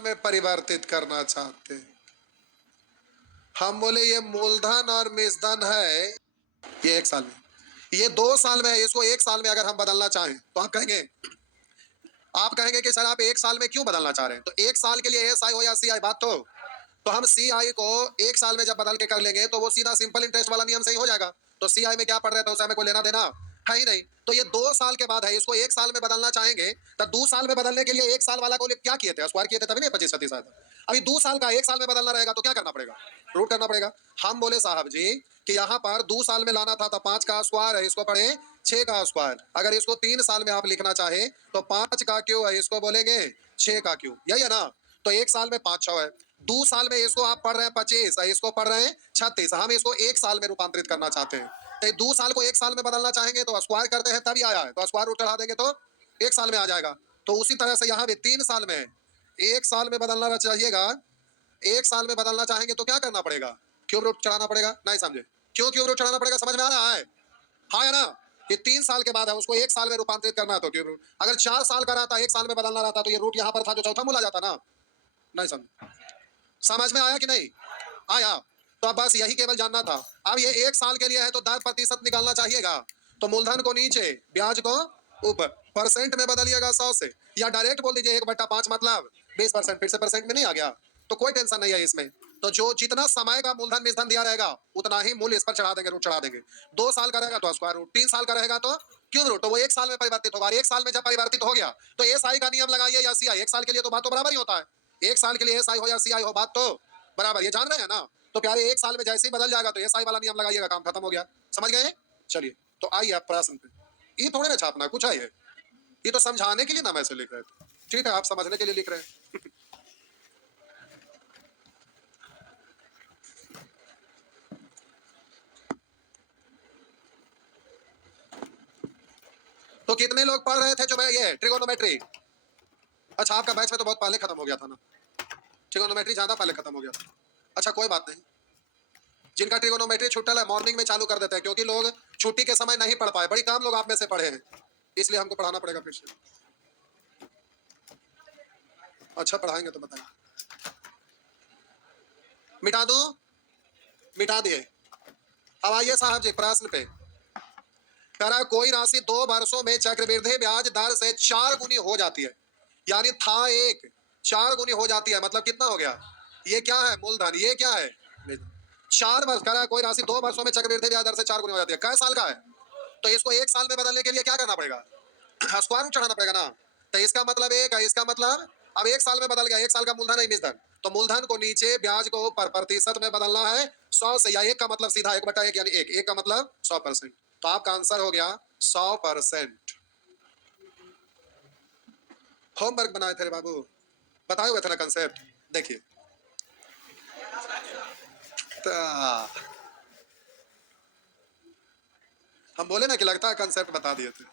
में परिवर्तित करना चाहते हैं। हम बोले ये मूलधन और मेजधन है ये 1 साल में, ये 2 साल में है, इसको 1 साल में अगर हम बदलना चाहें तो आप कहेंगे कि सर आप 1 साल में क्यों बदलना चाह रहे हैं? तो 1 साल के लिए एसआई हो या सीआई, बात तो हम सीआई को 1 साल में जब बदल के कर लेंगे तो वो सीधा सिंपल इंटरेस्ट वाला नियम से ही हो जाएगा। तो सीआई में क्या पढ़ रहे थे, उसे हमें कोई लेना देना है ही नहीं। तो ये 2 साल के बाद है, इसको 1 साल में बदलना चाहेंगे तो 2 साल में बदलने के लिए 1 साल वाला को क्या किए थे, स्क्वायर किए थे, तभी नहीं 25-36 आया था। अभी 2 साल का 1 साल में बदलना रहेगा तो क्या करना पड़ेगा, रूट करना पड़ेगा। हम बोले साहब जी कि यहाँ पर 2 साल में लाना था तो 5 का स्क्वायर है, इसको पढ़े 6 का स्क्वायर। अगर इसको 3 साल में आप लिखना चाहे तो 5 का क्यों है, इसको बोलेंगे 6 का क्यों, यही है ना। तो 1 साल में 5 6 है, 2 साल में इसको आप पढ़ रहे हैं 25, इसको पढ़ रहे हैं 36, हम इसको 1 साल में रूपांतरित करना चाहते हैं। तो 2 साल को 1 साल में बदलना चाहेंगे तो स्क्वायर करते हैं तभी आया है, तो स्क्वायर रूट चढ़ा देंगे तो 1 साल में आ जाएगा। तो उसी तरह से यहाँ भी 3 साल में 1 साल में बदलना चाहिएगा, 1 साल में बदलना चाहेंगे तो क्या करना पड़ेगा, क्यूब रूट चढ़ाना पड़ेगा। नहीं समझे, क्यों क्यूब रूट चढ़ाना पड़ेगा, समझ में आ रहा है? हाँ या ना। ये 3 साल के बाद है, उसको 1 साल में रूपांतरित करना है तो क्यूब रूट। अगर 4 साल का रहता, 1 साल में बदलना रहता तो ये रूट यहाँ पर था जो चौथा मूल आ जाता ना। नहीं समझ में आया कि नहीं आया? तो अब बस यही केवल जानना था। अब ये 1 साल के लिए है तो 10% निकालना चाहिएगा, तो मूलधन को नीचे ब्याज को ऊपर, परसेंट में बदलिएगा 100 से, या डायरेक्ट बोल दीजिए 1/5 मतलब 20%, फिर से परसेंट में नहीं आ गया तो कोई टेंशन नहीं है इसमें। तो जो जितना समय का मूलधन मेजधन दिया रहेगा उतना ही मूल्य इस पर चढ़ा देंगे, रूट चढ़ा देंगे। 2 साल का रहेगा तो स्क्वायर रूट, 3 साल का रहेगा तो क्यूब रूट, तो वो 1 साल में परिवर्तित होगा। 1 साल में जब परिवर्तित हो गया तो एसआई का नियम लगाइए या सीआई, 1 साल के लिए तो बात तो बराबर ही होता है। 1 साल के लिए एसआई हो या सीआई हो बात तो बराबर, ये जान रहे हैं ना। तो प्यारे 1 साल में जैसे ही बदल जाएगा तो एसआई वाला नियम लगाइएगा, काम खत्म हो गया। समझ गए? चलिए तो आइए आप प्रश्न पे, ये थोड़े ना छापना कुछ है, ये तो समझाने के लिए नाम ऐसे लिख रहे थे। ठीक है, आप समझने के लिए लिख रहे हैं। तो कितने लोग पढ़ रहे थे जो मैं ये ट्रिगोनोमेट्री? अच्छा आपका बैच में तो बहुत पहले खत्म हो गया था ना, ट्रिगोनोमेट्री ज्यादा पहले खत्म हो गया था। अच्छा कोई बात नहीं, जिनका ट्रिगोनोमेट्री छुट्टल है मॉर्निंग में चालू कर देते हैं, क्योंकि लोग छुट्टी के समय नहीं पढ़ पाए, बड़ी काम लोग आप में से पढ़े हैं, इसलिए हमको पढ़ाना पड़ेगा फिर से। अच्छा पढ़ाएंगे तो बताइए, मिटा दूं? मिटा दिए। अब आइए साहब जी प्रश्न पे, कह रहा है कोई राशि 2 वर्षों में चक्रवृद्धि ब्याज दर से 4 गुनी हो जाती है, यानी था 1 4 गुनी हो जाती है, मतलब कितना हो गया, ये क्या है मूलधन, ये क्या है 4 वर्ष। कह रहा है कोई राशि 2 वर्षों में चक्रवृद्धि ब्याज दर से 4 गुनी हो जाती है, कै साल का है, तो इसको 1 साल में बदलने के लिए क्या करना पड़ेगा, स्क्वायर रूट चढ़ाना पड़ेगा ना। तो इसका मतलब 1 है, इसका मतलब अब 1 साल में बदल गया, 1 साल का मूलधन है मेजधन, तो मूलधन को नीचे ब्याज को ऊपर प्रतिशत में बदलना है 100 से, या 1 का मतलब सीधा 1/1 यानी 1 का मतलब 100%। तो आपका आंसर हो गया 100%। होमवर्क बनाए थे रे बाबू, बताए हुए थे ना कंसेप्ट, देखिए तो हम बोले ना कि लगता है कंसेप्ट बता दिए थे।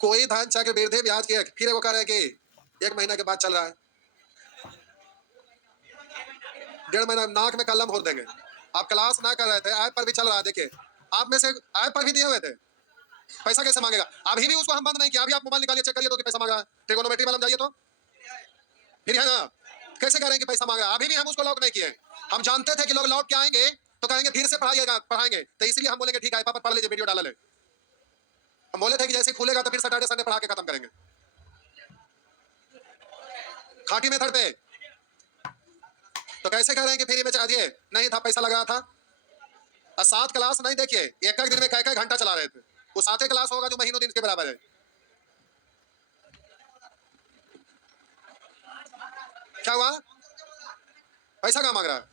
कोई धन चक्रवृद्धि ब्याज की फिर वो कह रहे हैं कि 1 महीना के बाद चल रहा है, 1.5 महीना नाक में कलम हो देंगे। आप क्लास ना कर रहे थे, ऐप पर भी चल रहा है, देखिए आप में से ऐप पर भी दिए हुए थे, पैसा कैसे मांगेगा, अभी भी उसको हम बंद नहीं किया, अभी आप मोबाइल निकालिए चेक करिए तो कि पैसा मांग रहा है, ट्रिगोनोमेट्री वाला जाइए तो फिर है ना, कैसे कह रहे हैं कि पैसा मांग रहा है, अभी भी हम उसको लॉक नहीं किए। हम जानते थे कि लोग लौट के आएंगे तो कहेंगे फिर से पढ़ाइएगा, पढ़ाएंगे, तो इसलिए हम बोलेंगे ठीक है पापा पढ़ लीजिए, वीडियो डाला ले। हम बोले थे कि जैसे खुलेगा तो फिर सैटरडे संडे पढ़ा के खत्म करेंगे, खाटी मेथड पे। तो कैसे कह रहे हैं कि फ्री में चढ़ा दिए, नहीं था पैसा लग रहा था, और 7 क्लास नहीं देखिए, एक दिन में कई घंटा चला रहे थे, वो 7 क्लास होगा जो महीनों दिन के बराबर है। क्या हुआ, पैसा कहाँ मांग रहा है,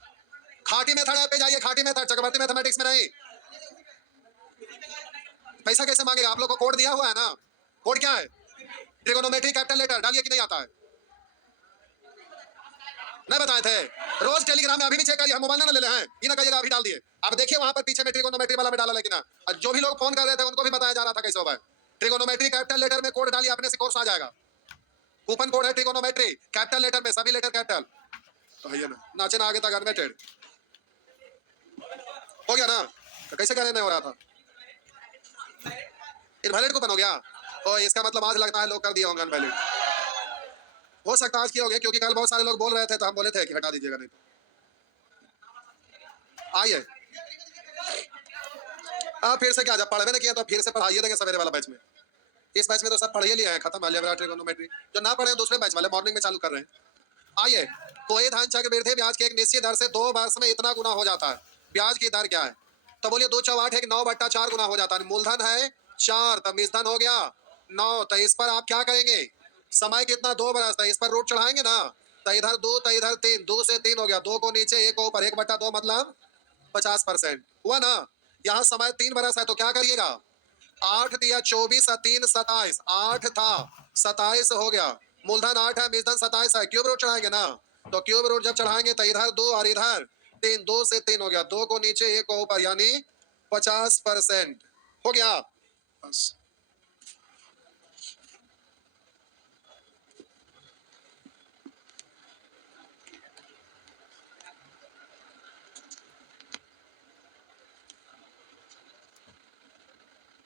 खाटी मेथड पे जाइए, खाटी मेथड, चक्रवर्ती मैथमेटिक्स में नहीं। पैसा कैसे मांगेगा, आप लोग को कोड दिया हुआ है ना, कोड क्या है, ट्रिगोनोमेट्री कैपिटल लेटर डालिए कि नहीं आता है, नहीं बताए थे, रोज टेलीग्राम में अभी भी चेक करिए, हम मोबाइल ना ले ले हैं, ये ना कहिएगा अभी डाल दिए। अब देखिए वहां पर पीछे में ट्रिगोनोमेट्री वाला में डाला, लेकिन जो भी लोग फोन कर रहे थे उनको भी बताया जा रहा था कैसे होगा। ट्रिगोनोमेट्री कैपिटल लेटर में कोड डालिए, अपने से कोर्स आ जाएगा, कूपन कोड है ट्रिगोनोमेट्री कैपिटल लेटर में, सभी लेटर कैपिटल। तो भैया ना नाचे ना आगे तक अनमेटेड हो गया ना, तो कैसे कहने नहीं हो रहा था, इनवैलिड कूपन हो गया, तो इसका मतलब आज लगता है लोग कर दिए होंगे अनवैलिड। हो सकता है आज किए होंगे, क्योंकि कल बहुत सारे लोग बोल रहे थे तो हम बोले थे कि हटा दीजिएगा, नहीं तो आइए फिर से क्या, जब पढ़वे नहीं किया तो फिर से पढ़ाइए देंगे सवेरे वाला बैच में। इस बैच में तो सब पढ़ ही लिया है, खत्म अलजेब्रा ट्रिगोनोमेट्री। जो ना पढ़े दूसरे बैच वाले मॉर्निंग में चालू कर रहे हैं। आइए, कोई धन चक्रवृद्धि ब्याज के एक निश्चित दर से 2 वर्ष में इतना गुना हो जाता है। ब्याज की दर क्या है? तो बोलिए 2 चौवाट एक 9/4 गुना हो जाता है। मूलधन है 4, तब निधन हो गया 9। तो इस पर आप क्या करेंगे? समय कितना? 2 बरस। इस पर रूट चढ़ाएंगे ना, तो इधर 2 तो इधर 3, 2 से 3 हो गया, 2 को नीचे 1 को ऊपर, 1/2 मतलब 50% हुआ ना। यहाँ समय 3 बरस है तो क्या करिएगा? 8 दिया 24 और 3 27, 8 था 27 हो गया। मूलधन 8 है, निधन 27 है, क्यूब रूट चढ़ाएंगे ना। तो क्यूब रूट जब चढ़ाएंगे तो इधर 2 और इधर 3, 2 से 3 हो गया, 2 को नीचे 1 को ऊपर, यानी 50% हो गया बस।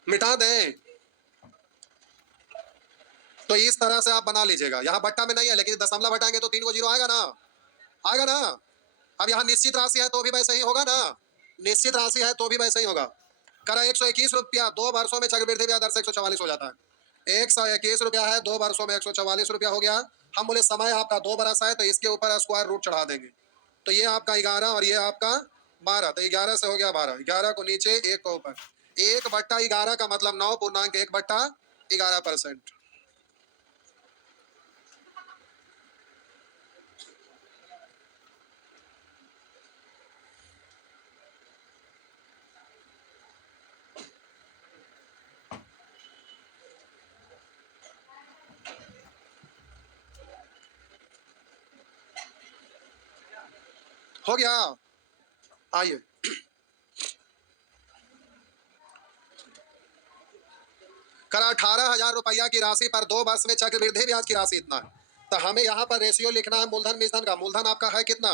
मिटा दें तो इस तरह से आप बना लीजिएगा। यहाँ बट्टा में नहीं है, लेकिन दशमलव हटाएंगे तो 3 को 0 आएगा ना, आएगा ना। अब यहाँ निश्चित राशि है तो भी वैसे ही होगा ना, निश्चित राशि है तो भी वैसे ही होगा। करा 121 रुपया 2 वर्षों में चक्रवृद्धि ब्याज दर से 144 हो जाता है। 121 रुपया है, 2 वर्षों में 144 रुपया हो गया। हम बोले समय आपका 2 बरस है तो इसके ऊपर स्क्वायर रूट चढ़ा देंगे। तो ये आपका 11 और ये आपका 12, तो 11 से हो गया 12, 11 को नीचे 1 को ऊपर, 1/11 का मतलब 9.1/11%। हो गया। आइए, करा 18,000 रुपया की राशि पर 2 वर्ष में चक्रवृद्धि ब्याज की राशि इतना है। तो हमें यहाँ पर रेशियो लिखना है मूलधन मिश्रण का। मूलधन आपका है कितना?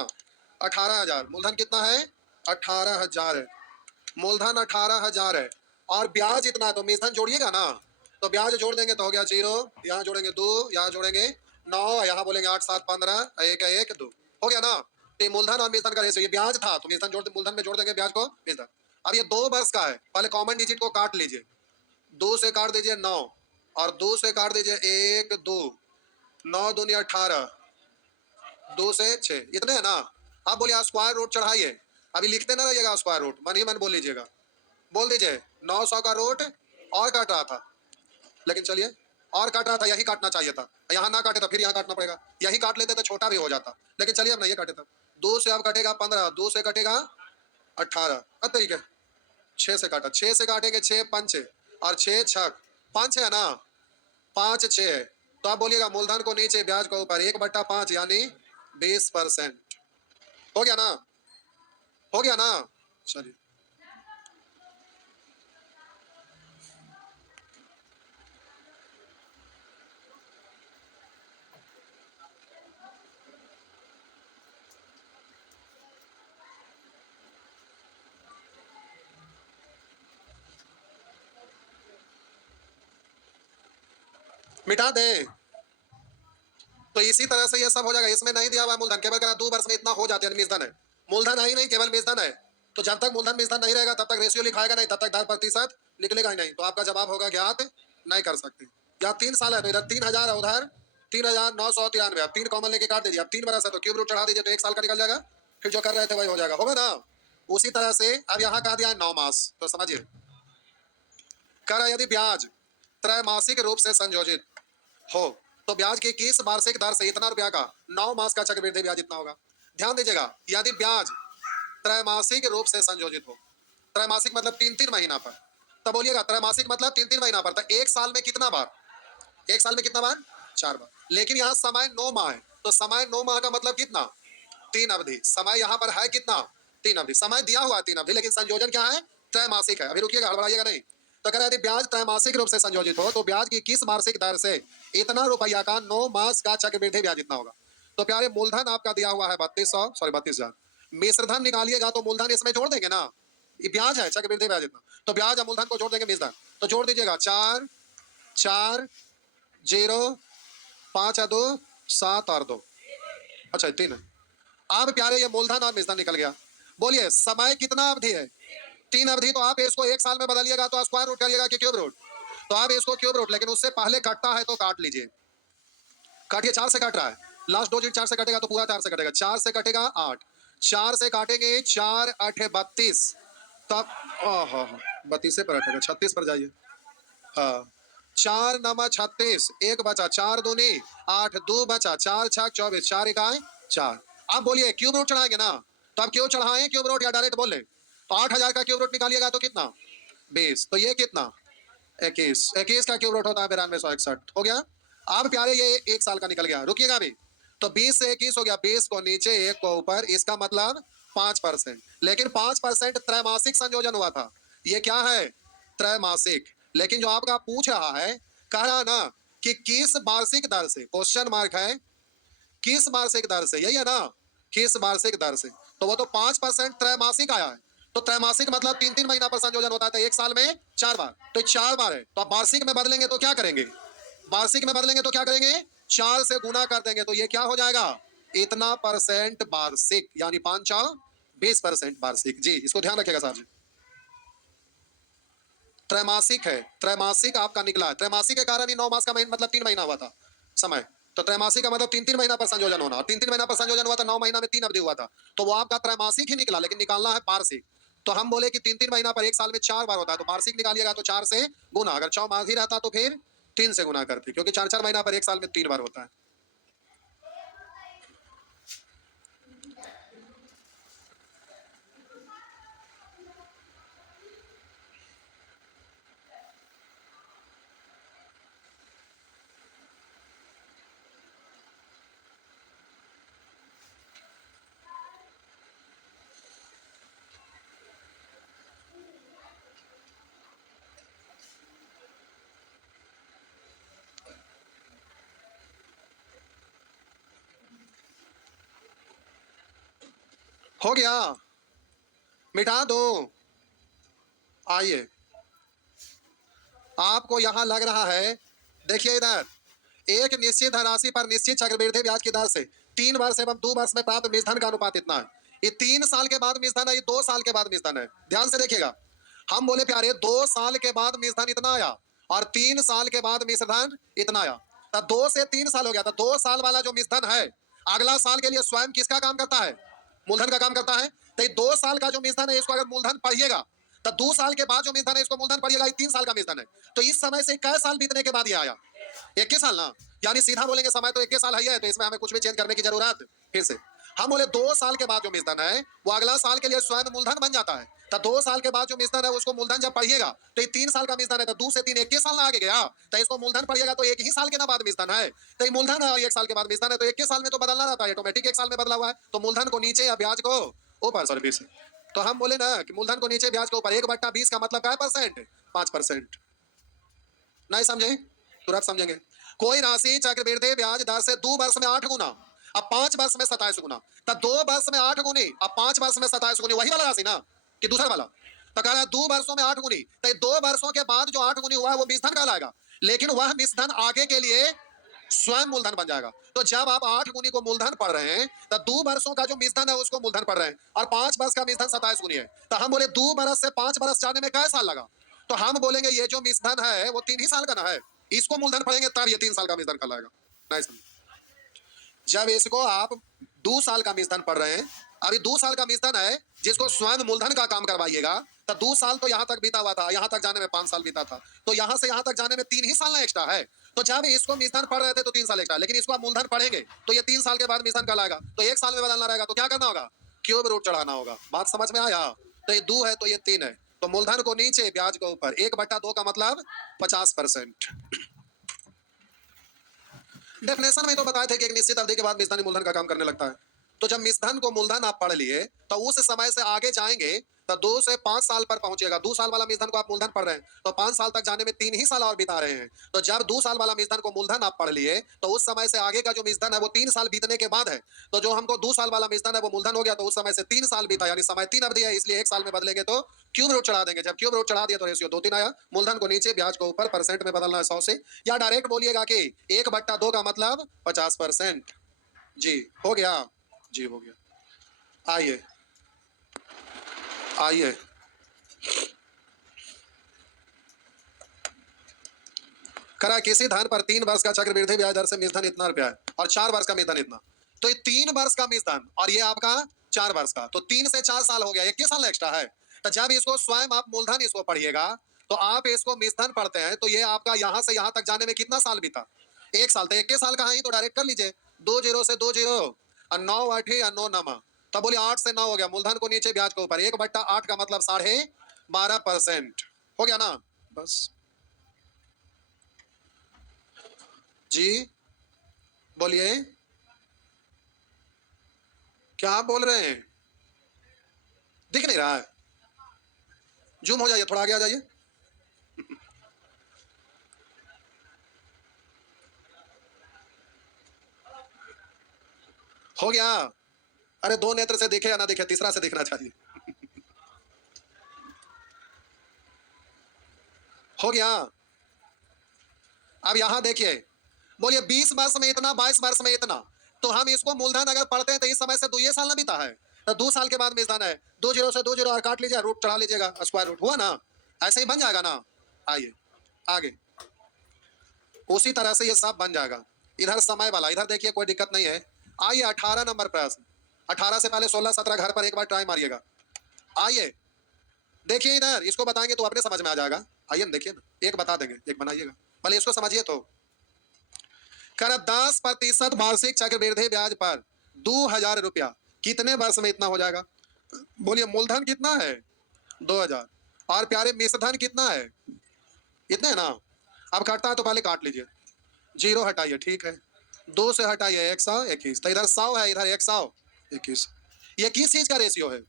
18,000। मूलधन कितना है? 18,000 है। मूलधन 18,000 है और ब्याज इतना है, तो मिश्रण जोड़िएगा ना, तो ब्याज जोड़ देंगे तो हो गया 0, यहाँ जोड़ेंगे 2, यहाँ जोड़ेंगे 9, यहाँ बोलेंगे 8 7 15, 1 1 2 हो गया ना। तो मूलधन और मिश्रण का रेशियो, ये ब्याज था तो मिश्रण जोड़, मूलधन में जोड़ देंगे ब्याज को मिश्रण। अब ये 2 वर्ष का है, पहले कॉमन डिजिट को काट लीजिए। 2 से काट दीजिए 9 और 2 से काट दीजिए 1 2, 9 दूनी 18, 2 से 6, इतने है ना। आप बोलिए स्क्वायर रूट चढ़ाइए, अभी लिखते ना रहिएगा स्क्वायर रूट, मन ही मन बोल लीजिएगा, बोल दीजिए 900 का रूट और काट रहा था, लेकिन चलिए और काट रहा था, यही काटना चाहिए था। यहाँ ना काटे तो फिर यहाँ काटना पड़ेगा, यही काट लेते तो छोटा भी हो जाता, लेकिन चलिए अब नहीं काटे था। 2 से अब कटेगा 15, 2 से कटेगा 18, अब तरीके 6 से काटा, 6 से काटेंगे 6 5 और 6 6 5 है ना, 5 6 है। तो आप बोलिएगा मूलधन को नीचे ब्याज को ऊपर, 1/5 यानी 20%। हो गया ना, हो गया ना। चलिए मिटा दें तो इसी तरह से ये सब हो जाएगा। इसमें नहीं दिया हुआ मूलधन, केवल करा 2 वर्ष में इतना हो जाते हैं, मिश्रण है। मूलधन है ही नहीं, केवल मिश्रण है। तो जब तक मूलधन मिश्रण नहीं रहेगा तब तक रेशियो लिखाएगा नहीं, तब तक 10% निकलेगा ही नहीं। तो आपका जवाब होगा ज्ञात नहीं कर सकते। या 3 साल है तो इधर 3,000 है, उधर 3,993, अब 3 कॉमन लेके काट दीजिए। अब 3 बरस है तो क्यूब रूट चढ़ा दीजिए तो 1 साल का निकल जाएगा, फिर जो कर रहे थे वही हो जाएगा, होगा ना। उसी तरह से अब यहाँ कहा दिया है 9 मास, तो समझिए कर यदि ब्याज त्रैमासिक रूप से संयोजित हो तो ब्याज की किस वार्षिक दर से इतना रुपया का 9 मास का चक्रवृद्धि ब्याज इतना होगा। ध्यान दीजिएगा, यदि ब्याज त्रैमासिक रूप से संयोजित हो, त्रैमासिक मतलब 3-3 महीना पर, तब बोलिएगा त्रैमासिक मतलब 3-3 महीना पर, तो 1 साल में कितना बार? 1 साल में कितना बार? 4 बार। लेकिन यहाँ समय 9 माह है, तो समय 9 माह का मतलब कितना? 3 अवधि। समय यहाँ पर है कितना? 3 अवधि। समय दिया हुआ 3 अवधि, लेकिन संयोजन क्या है? त्रैमासिक है। अभी रुकिएगा, हड़बड़ाइएगा नहीं। तो कह रहे यदि ब्याज त्रैमासिक रूप से संयोजित हो तो ब्याज की किस वार्षिक दर से इतना रुपया का 9 मास का चक्रवृद्धि ब्याज इतना होगा। तो प्यारे मूलधन आपका दिया हुआ है 32,000। मिश्रधन निकालिएगा तो मूलधन इसमें जोड़ देंगे ना, ये ब्याज है चक्रवृद्धि ब्याज इतना, तो ब्याज और मूलधन को जोड़ देंगे मिश्रधन, तो जोड़ दीजिएगा 4 4 0 5 2 7 और 2, अच्छा 3 है। अब प्यारे ये मूलधन और मिश्रधन निकल गया। बोलिए समय कितना अवधि है? 3 अवधि। तो आप इसको 1 साल में बदलिएगा तो स्क्वायर रूट करिएगा कि क्यूब रूट? तो आप इसको क्यूब रूट, लेकिन उससे पहले कटता है तो काट लीजिए। काटिए, 4 से कट रहा है, लास्ट 2 डिजिट 4 से कटेगा तो पूरा 4 से कटेगा। 4 से कटेगा 8, 4 से काटेंगे 4 8 32, तब 32 पर कटेगा, 36 पर जाइए। हाँ, 4 9 36, 1 बचा, 4 दूनी 8, 2 बचा, 4 6 24, 4 1 4। अब बोलिए क्यूब रूट चढ़ाएंगे ना, तो अब क्यों चढ़ाएं क्यूब रूट या डायरेक्ट बोल ले? तो 8000 का क्यूब रूट निकालिएगा तो कितना? 20। तो ये कितना? 21। 21 का क्यूब रूट होता है 9261, हो गया। अब प्यारे ये 1 साल का निकल गया, रुकिएगा अभी। तो 20 से 21 हो गया, 20 को नीचे 1 को ऊपर, इसका मतलब 5%। लेकिन 5% त्रैमासिक संयोजन हुआ था, ये क्या है? त्रैमासिक। लेकिन जो आपका पूछ रहा है, कह रहा ना कि किस वार्षिक दर से, क्वेश्चन मार्क है, किस वार्षिक दर से, यही है ना, किस वार्षिक दर से। तो वो तो 5% त्रैमासिक आया है। तो त्रैमासिक मतलब 3-3 महीना पर संयोजन होता है, तो 1 साल में 4 बार, तो 4 बार है। तो आप वार्षिक में बदलेंगे तो क्या करेंगे? वार्षिक में बदलेंगे तो क्या करेंगे? 4 से गुना कर देंगे, तो ये क्या हो जाएगा? इतना परसेंट वार्षिक, यानी 5 4 20% वार्षिक। जी, इसको ध्यान रखिएगा साहब जी। त्रैमासिक है, त्रैमासिक आपका निकला है। त्रैमासिक के कारण ही 9 मास का महीना मतलब 3 महीना हुआ था समय। तो त्रैमासिक का मतलब 3-3 महीना पर संयोजन होना, और 3-3 महीना पर संयोजन हुआ था, 9 महीना में 3 अवधि हुआ था, तो वो आपका त्रैमासिक ही निकला। लेकिन निकालना है वार्षिक। तो हम बोले कि 3-3 महीना पर 1 साल में 4 बार होता है, तो वार्षिक निकालिएगा तो 4 से गुना, अगर 6 मास ही रहता तो फिर 3 से गुना करते, क्योंकि 4-4 महीना पर 1 साल में 3 बार होता है। हो गया, मिटा दो। आइए, आपको यहां लग रहा है, देखिए इधर, एक निश्चित राशि पर निश्चित चक्रवृद्धि ब्याज की दर से 3 वर्ष एवं 2 वर्ष में प्राप्त मिश्रधन का अनुपात इतना है। ये 3 साल के बाद मिश्रधन है, ये 2 साल के बाद मिश्रधन है। ध्यान से देखिएगा, हम बोले प्यारे 2 साल के बाद मिश्रधन इतना आया, और 3 साल के बाद मिश्रधन इतना आया। तो 2 से 3 साल हो गया, तो 2 साल वाला जो मिश्रधन है, अगला साल के लिए स्वयं किसका काम करता है? मूलधन का काम करता है। तो ये 2 साल का जो मिश्रधन है, इसको अगर मूलधन पढ़िएगा, तो 2 साल के बाद जो मिश्रधन है, इसको मूलधन पढ़िएगा, ये 3 साल का मिश्रधन है। तो इस समय से कई साल बीतने के बाद ये आया? 21 साल ना, यानी सीधा बोलेंगे समय तो 21 साल है, तो इसमें हमें कुछ भी चेंज करने की जरूरत फिर से। हम बोले 2 साल के बाद जो मिश्रधन है, वो अगला साल के लिए स्वयं मूलधन बन जाता है। तो 2 साल के बाद जो मिश्रधन है, उसको मूलधन जब पढ़िएगा, तो ये 3 साल का मिश्रधन है, तो 2 से 3 21 साल आगे गया, तो इसको मूलधन पढ़िएगा तो 1 ही साल के ना बाद मिश्रधन है। तो ये मूलधन है और 1 साल के बाद मिश्रधन है, तो 21 साल में तो बदलना रहता है, ऑटोमेटिक 1 साल में बदला हुआ है। तो मूलधन को नीचे या ब्याज को ऊपर, सॉरी 20। तो हम बोले ना कि मूलधन को नीचे ब्याज को ऊपर, 1/20 का मतलब क्या है परसेंट? 5%। नहीं समझे? तुरंत समझेंगे। कोई राशि चक्रवृद्धि ब्याज दर से 2 वर्ष में 8 गुना, अब 5 वर्ष में 27 गुना, तब 2 वर्ष में 8 गुनी, अब 5 वर्ष में 27 गुनी, वही वाला राशि ना कि दूसरा वाला? तो कह रहा है 2 वर्षों में 8 गुनी, तो 2 वर्षों के बाद जो 8 गुनी हुआ है वो मिश्रधन कहलाएगा, लेकिन वह मिश्रधन आगे के लिए स्वयं मूलधन बन जाएगा। तो जब आप 8 गुनी को मूलधन पढ़ रहे हैं, तो 2 वर्षों का जो मिश्रधन है उसको मूलधन पढ़ रहे हैं, और 5 वर्ष का मिश्रधन 27 गुनी है। तो हम बोले 2 बरस से 5 बरस जाने में क्या साल लगा? तो हम बोलेंगे ये जो मिश्रधन है वो 3 ही साल का ना है, इसको मूलधन पढ़ेंगे तब ये 3 साल का मिश्रधन कहलाएगा। नहीं समझ? जब इसको आप 2 साल का मिश्रधन पढ़ रहे हैं, अभी 2 साल का मिश्रधन है जिसको स्वयं मूलधन का काम करवाइएगा, तो 2 साल तो यहाँ तक बीता हुआ था, यहाँ तक जाने में 5 साल बीता था, तो यहाँ से यहाँ तक जाने में 3 ही साल ना एक्स्ट्रा है। तो जब इसको मिश्रधन पढ़ रहे थे तो 3 साल एक्स्ट्रा, लेकिन इसको आप मूलधन पढ़ेंगे तो ये 3 साल के बाद मिश्रधन कहलाएगा, तो 1 साल में बदलना रहेगा। तो क्या करना होगा? क्यूब रूट चढ़ाना होगा। बात समझ में आया? तो ये 2 है तो ये 3 है, तो मूलधन को नीचे ब्याज को ऊपर, 1/2 का मतलब 50%। डेफिनेशन में तो बताए थे कि एक निश्चित अवधि के बाद मिश्रधन मूलधन का काम करने लगता है। तो जब मिश्रधन को मूलधन आप पढ़ लिए तो उस समय से आगे जाएंगे तो 2 से 5 साल पर पहुंचेगा। 2 साल वाला मिश्रधन को आप मूलधन पढ़ रहे हैं तो 5 साल तक जाने में 3 ही साल और बिता रहे हैं। तो जब 2 साल वाला मिश्रधन को मूलधन आप पढ़ लिए तो उस समय से आगे का जो मिश्रधन है वो 3 साल बीतने के बाद है। तो जो हमको 2 साल वाला मिश्रधन है वो मूलधन हो गया, तो उस समय से 3 साल बीता, यानी समय 3 अवधि है, इसलिए 1 साल में बदलेंगे तो क्यूब रूट चढ़ा देंगे। जब क्यूब रूट चढ़ा दिया तो रेशियो 2-3 आया। मूलधन को नीचे, ब्याज को ऊपर, परसेंट में बदलना है 100 से, या डायरेक्ट बोलिएगा कि 1/2 का मतलब 50%। जी हो गया, जी हो गया। आइए आइए, करा किसी धन पर 3 वर्ष का चक्रवृद्धि ब्याज दर से मिश्रधन इतना रुपया है और 4 वर्ष का मिश्रधन इतना। तो ये 3 वर्ष का मिश्रधन और ये आपका 4 वर्ष का, तो 3 से 4 साल हो गया, 21 साल एक्स्ट्रा है। तो जब इसको स्वयं आप मूलधन इसको पढ़िएगा तो आप इसको मिश्रधन पढ़ते हैं तो ये आपका यहां से यहां तक जाने में कितना साल बीता? 1 साल। तो 21 साल का है तो डायरेक्ट कर लीजिए, 2 जीरो से 2 जीरो और 9 8 और 9 9, तब बोलिए 8 से 9 हो गया। मूलधन को नीचे, ब्याज को ऊपर, 1/8 का मतलब 12.5% हो गया ना। बस जी बोलिए, क्या आप बोल रहे हैं? दिख नहीं रहा है? जूम हो जाइए, थोड़ा आगे आ जाइए। हो गया? अरे 2 नेत्र से देखे या ना देखे, तीसरा से देखना चाहिए। हो गया? अब यहां देखिए, बोलिए 20 वर्ष में इतना, 22 वर्ष में इतना, तो हम इसको मूलधन अगर पढ़ते हैं तो इस समय से 2 साल ना बीता है, तो 2 साल के बाद मिश्रधन है। 2 जीरो से 2 जीरो और काट लीजिए, रूट चढ़ा लीजिएगा, स्क्वायर रूट हुआ ना, ऐसे ही बन जाएगा ना। आइए आगे, उसी तरह से ये सब बन जाएगा। इधर समय वाला, इधर देखिए कोई दिक्कत नहीं है। आइए 18 नंबर प्रश्न, 18 से पहले 16 17 घर पर एक बार ट्राई मारिएगा। आइए देखिए इधर, इसको बताएंगे तो अपने समझ में आ जाएगा। आइए देखिए ना, एक बता देंगे, एक बनाइएगा, भले इसको समझिए। तो कर 10% वार्षिक चक्रवृद्धि ब्याज पर 2000 रुपया कितने वर्ष में इतना हो जाएगा? बोलिए मूलधन कितना है? 2000, और प्यारे मिश्रधन कितना है? इतने है ना। अब काटता है तो पहले काट लीजिए, 0 हटाइए, ठीक है, 2 से हटाइए 121, तो इधर 100 है, इधर 121। ये किस चीज का रेशियो है?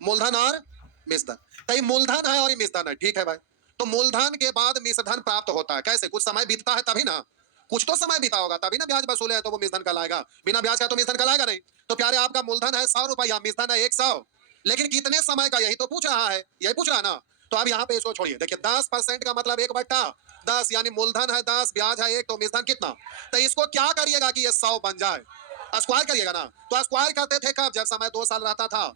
मूलधन और मिश्रधन। तो ये मूलधन है और ये मिश्रधन है, ठीक है भाई। तो मूलधन के बाद मिश्रधन प्राप्त होता है कैसे? कुछ समय बीतता है तभी ना, कुछ तो समय बीता होगा तभी ना ब्याज वसूले है, तो वो मिश्रधन कहलाएगा। बिना ब्याज का तो मिश्रधन कहलाएगा नहीं। तो प्यारे आपका मूलधन है 100 रुपया, मिश्रधन है 100, लेकिन कितने समय का, यही तो पूछ रहा है, यही पूछ रहा है ना। तो अब यहाँ पे इसको छोड़िए, देखिए 10% का मतलब 1/10, यानी मूलधन है 10, ब्याज है 1, तो मिश्रधन कितना? तो इसको क्या करिएगा कि ये 100 बन जाए, स्क्वायर करिएगा ना। तो स्क्वायर करते थे कब? जब समय 2 साल रहता था।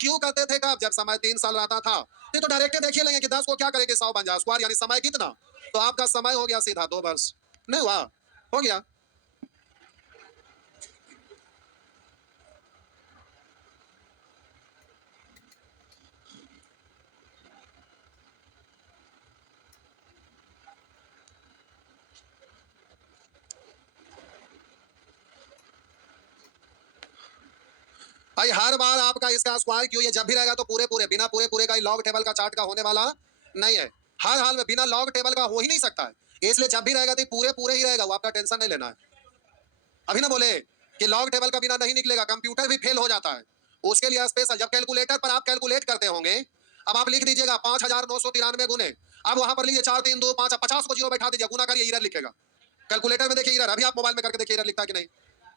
क्यों करते थे कब? जब समय 3 साल रहता था। ये तो डायरेक्ट देखिए लेंगे कि 10 को क्या करेंगे, 100 बन जाए, स्क्वायर यानी समय कितना? तो आपका समय हो गया सीधा 2 वर्ष, नहीं हुआ? हो गया। भाई हर बार आपका इसका स्क्वायर क्यों? ये जब भी रहेगा तो पूरे पूरे, बिना पूरे पूरे का लॉग टेबल का चार्ट का होने वाला नहीं है। हर हाल में बिना लॉग टेबल का हो ही नहीं सकता है, इसलिए जब भी रहेगा तो पूरे पूरे ही रहेगा, वो आपका टेंशन नहीं लेना है। अभी ना बोले कि लॉग टेबल का बिना नहीं निकलेगा, कंप्यूटर भी फेल हो जाता है। उसके लिए स्पेशल, जब कैलकुलेटर पर आप कैलकुलेट करते होंगे, अब आप लिख दीजिएगा 5993 गुने, अब वहां पर लीजिए 4 3 2 5, 50 को जीरो बैठा दीजिए, गुना करिए, इधर लिखेगा कैलकुलेटर में। देखिए इधर, अभी आप मोबाइल में करके देखिए, इधर लिखता है कि नहीं,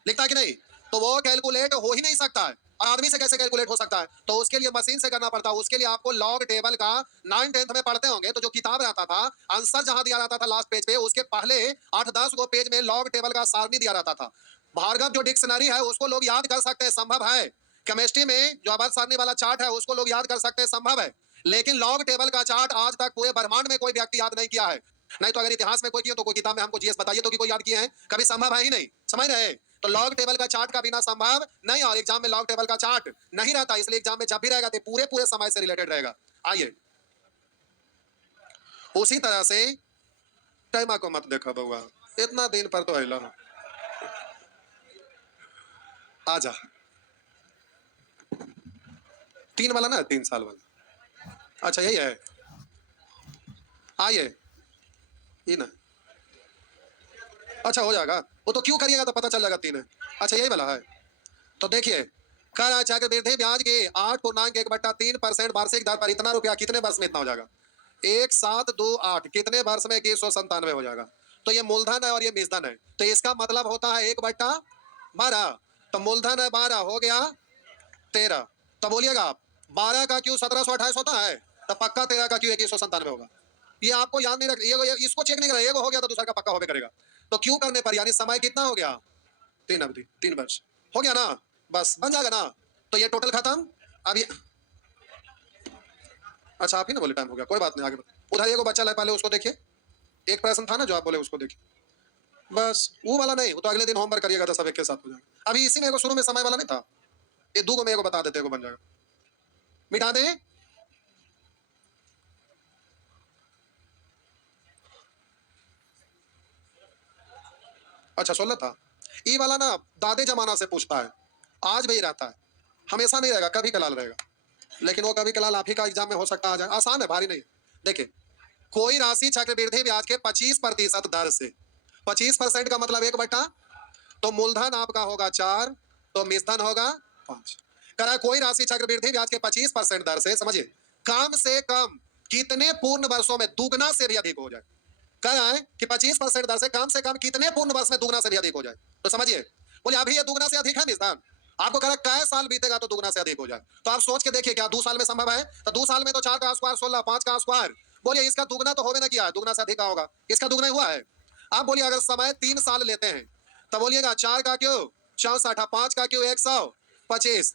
लिखता है कि नहीं? तो वो कैलकुलेट हो ही नहीं सकता है, और आदमी से कैसे कैलकुलेट हो सकता है? तो उसके लिए मशीन से करना पड़ता है। उसके लिए आपको लॉग टेबल का 9 10th में पढ़ते होंगे, तो जो किताब रहता था, आंसर जहां दिया रहता था लास्ट पेज पे, उसके पहले 8 10 गो पेज में लॉग टेबल का सारणी दिया रहता था। भार्गव जो डिक्शनरी है उसको लोग याद कर सकते हैं, संभव है। केमिस्ट्री में जो आवर्त सारणी वाला चार्ट है उसको लोग याद कर सकते हैं, संभव है। लेकिन लॉग टेबल का चार्ट आज तक पूरे ब्रह्मांड में कोई व्यक्ति याद नहीं किया है। नहीं तो अगर इतिहास में कोई किया तो कोई किताब में हमको जीएस बताइए तो कि कोई याद किए हैं? कभी संभव है ही नहीं, समझ रहे? तो लॉग टेबल का चार्ट का बिना संभव नहीं, और एग्जाम में लॉग टेबल का चार्ट नहीं रहता, इसलिए एग्जाम में जब भी रहेगा तो पूरे पूरे समय से रिलेटेड रहेगा। आइए उसी तरह से, टाइम को मत देखो बउआ, इतना दिन पर तो हिला आजा, 3 वाला ना, 3 साल वाला, अच्छा यही है। आइए ये ना, अच्छा हो जाएगा, वो तो क्यों करिएगा तो पता चल जाएगा 3 है। अच्छा यही वाला है, तो देखिए कर चक्रवृद्धि ब्याज के 8.1/3% वार्षिक दर पर इतना रुपया कितने वर्ष में इतना हो जाएगा? 1728 कितने वर्ष में 2197 हो जाएगा। तो ये मूलधन है और ये बीजधन है, तो इसका मतलब होता है 1/12। तो मूलधन है 12 हो गया 13। तो बोलिएगा 12 का क्यों 1728 होता है, तो पक्का 13 का क्यों 2197 होगा। ये आपको याद नहीं रख, ये इसको चेक नहीं करा, एक हो गया तो दूसरा का पक्का होबे करेगा। तो क्यों करने पर यानी समय कितना हो गया 3 अवधि 3 वर्ष हो गया ना, बस बन जाएगा ना। तो ये टोटल खत्म। अब ये अच्छा आप ही ना बोले टाइम हो गया, कोई बात नहीं आगे उधर एगो बच्चा है पहले उसको देखिए, एक प्रश्न था ना जो आप बोले उसको देखिए, बस वो वाला नहीं, वो तो अगले दिन होमवर्क करिएगा तो सब एक के साथ हो जाएगा। अभी इसी में एगो शुरू में समय वाला नहीं था, ये दो को में एगो बता देते एगो बन जाएगा, मिटा दे। अच्छा 16 था, ये वाला ना दादे जमाना से पूछता है, आज भी रहता है, हमेशा नहीं रहेगा, कभी कलाल रहेगा, लेकिन वो कभी कलाल आप ही का एग्जाम में हो सकता आ जाए, आसान है भारी नहीं है। देखिए कोई राशि चक्रवृद्धि ब्याज के 25% दर से, 25% का मतलब 1/, तो मूलधन आपका होगा 4, तो मिश्धन होगा 5। करा कोई राशि चक्रवृद्धि ब्याज के 25% दर से, समझिए कम से कम कितने पूर्ण वर्षों में दुगना से भी अधिक हो जाए। कह रहा है कि 25% दर से कम कितने पूर्ण वर्ष में दुगना से भी अधिक हो जाए। तो समझिए बोले अभी ये दुगना से अधिक है मिश्धन, आपको कह रहा है कै साल बीतेगा तो दुगना से अधिक हो जाए। तो आप सोच के देखिए क्या 2 साल में संभव है? तो 2 साल में तो 4 का स्क्वायर 16, 5 का स्क्वायर, बोलिए इसका दुगना तो होवे ना किया है, दुगना से अधिक का होगा, इसका दुगना हुआ है। आप बोलिए अगर समय 3 साल लेते हैं तो बोलिएगा 4 का क्यों 64, 5 का क्यों 125,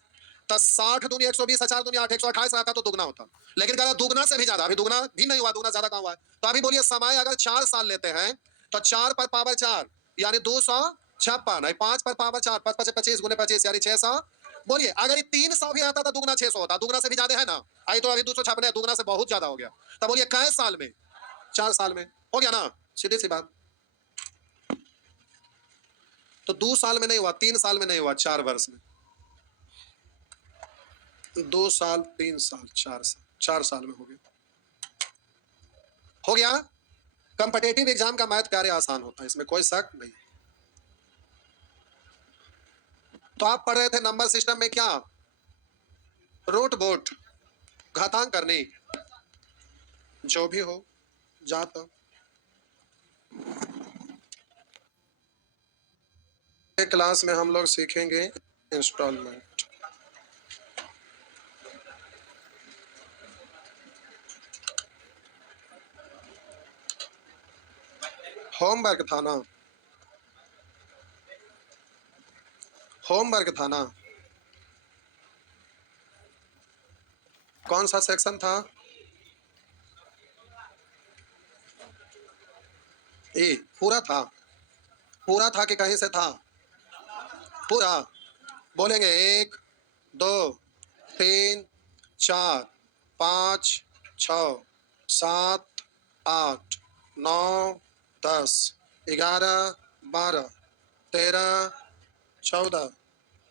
तो 60 दूनी 120, 4 दूनी 8, 128 रहता तो दुगना होता, लेकिन कह रहा दुगना से भी ज्यादा, अभी दुगना भी नहीं हुआ, दुगना ज्यादा कहाँ हुआ है। तो अभी बोलिए समय अगर 4 साल लेते हैं तो 4 पर पावर 4 यानी 256, 5 पर पावर 4 5 5 25 गुने 25 यानी 600। बोलिए अगर ये 300 भी आता तो दुगना 600 होता, दुगना से भी ज्यादा है ना। आई तो अभी 256 दुगना से बहुत ज्यादा हो गया। तो बोलिए कै साल में? 4 साल में हो गया ना, सीधी सी बात। तो 2 साल में नहीं हुआ, 3 साल में नहीं हुआ, 4 वर्ष में, 2 साल 3 साल 4 साल, 4 साल में हो गया, हो गया। कंपिटेटिव एग्जाम का मैथ प्यारे आसान होता है, इसमें कोई शक नहीं। तो आप पढ़ रहे थे नंबर सिस्टम में क्या, रूट बोट, घातांक करनी, जो भी हो जा तो क्लास में हम लोग सीखेंगे इंस्टॉलमेंट। होमवर्क था ना, होमवर्क था ना, कौन सा सेक्शन था? ए पूरा था, पूरा था कि कहीं से था? पूरा। बोलेंगे 1 2 3 4 5 6 7 8 9 10 11 12 13 14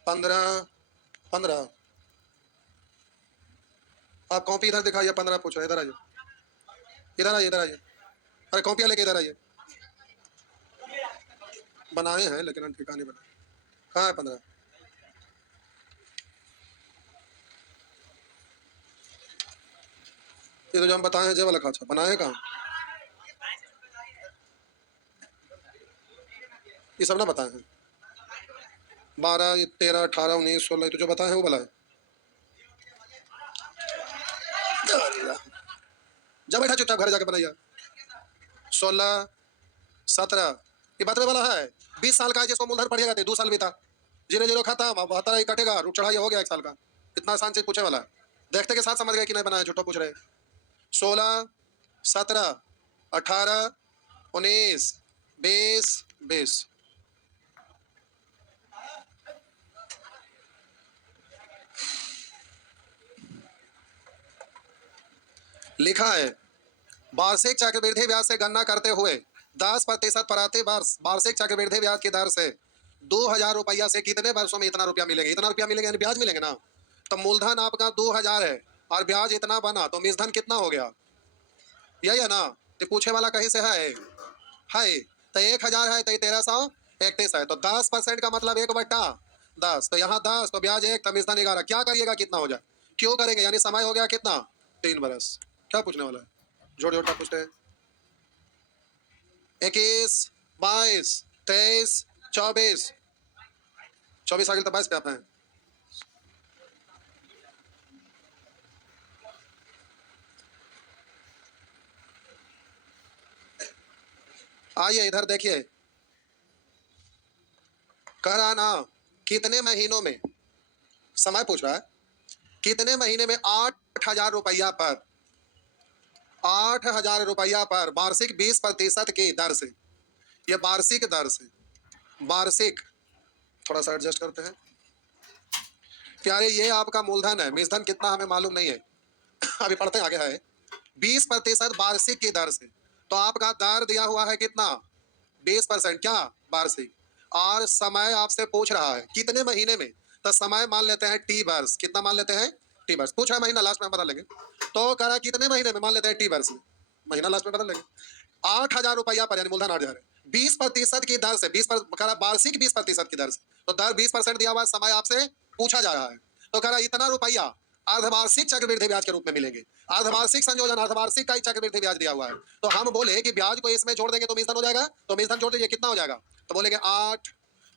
15 15। आप कॉपी इधर दिखाइए, 15 पूछ रहे, इधर आइए, इधर आइए, इधर आइए, अरे कॉपियाँ लेके इधर आइए। बनाए हैं लेकिन हम ठिकाने बनाए, कहाँ है 15? ये तो जो हम बताए हैं जे वाला खाचा बनाए कहाँ? ये सब ना बताए हैं, 12 13 18 19 16 तो जो बताए हैं वो वाला है। जब बैठा चुपचाप घर जाके बनाइए। 16 17 ये बतरे वाला है, 20 साल का है जिसको मूलधन पढ़िएगा 2 साल बीता, 0 0 खत्म, अब 72 ही कटेगा, रूट चढ़ाइए हो गया 1 साल का। इतना आसान चीज पूछे वाला है, देखते के साथ समझ गए कि नहीं बनाया, झूठा पूछ रहे। 16 17 18 19 20 20 लिखा है वार्षिक चक्रवृद्धि ब्याज से गणना करते हुए 10% प्रति वर्ष वार्षिक चक्रवृद्धि ब्याज की दर से 2000 रुपया से कितने वर्षों में इतना रुपया मिलेगा? इतना रुपया मिलेगा यानी ब्याज मिलेंगे ना। तो मूलधन आपका 2000 है और ब्याज इतना बना, तो मिश्धन कितना हो गया? यही है ना। तो पूछे वाला कहीं से है तो 1000 है तो 1331 है, तो 10% का मतलब 1/, 10, तो यहाँ 10, तो ब्याज 1, तो मेजदान 11। क्या करिएगा, कितना हो जाए, क्यों करेंगे, यानी समय हो गया कितना, 3 बरस। क्या पूछने वाला है, जोड़ जोड़ क्या पूछते हैं, 21, 22, 23, 24, 24 आगे तो 22 पे आप हैं। आइए इधर देखिए, कह रहा ना कितने महीनों में, समय पूछ रहा है, कितने महीने में 8,000 रुपया पर, 8,000 रुपया पर वार्षिक 20% की दर से, ये वार्षिक दर से, वार्षिक, थोड़ा सा एडजस्ट करते हैं प्यारे, ये आपका मूलधन है, मूलधन कितना हमें मालूम नहीं है अभी पढ़ते आगे है, 20% वार्षिक की दर से, तो आपका दर दिया हुआ है कितना, 20% क्या वार्षिक, और समय आपसे पूछ रहा है कितने महीने में, तो समय मान लेते हैं टी वर्ष, कितना मान लेते हैं, टी वर्ष, पूछ रहा है महीना, लास्ट में हम बता लेंगे, तो कह रहा कितने महीने में, मान लेते हैं टी वर्ष में, महीना लास्ट में बदल लेंगे। 8,000 रुपया पर, यानी मूलधन 8,000 है, 20% की दर से, 20 वार्षिक 20% की दर से, तो दर 20% दिया हुआ, समय आपसे पूछा जा रहा है, तो कह रहा इतना रुपया अर्धवार्षिक चक्रवृद्धि ब्याज के रूप में मिलेंगे, अर्धवार्षिक संयोजन, अर्धवार्षिक का ही चक्रवृद्धि ब्याज दिया हुआ है, तो हम बोले कि ब्याज को इसमें जोड़ देंगे तो मूलधन हो जाएगा, तो मूलधन जोड़ दीजिए कितना हो जाएगा, तो बोलेंगे 8,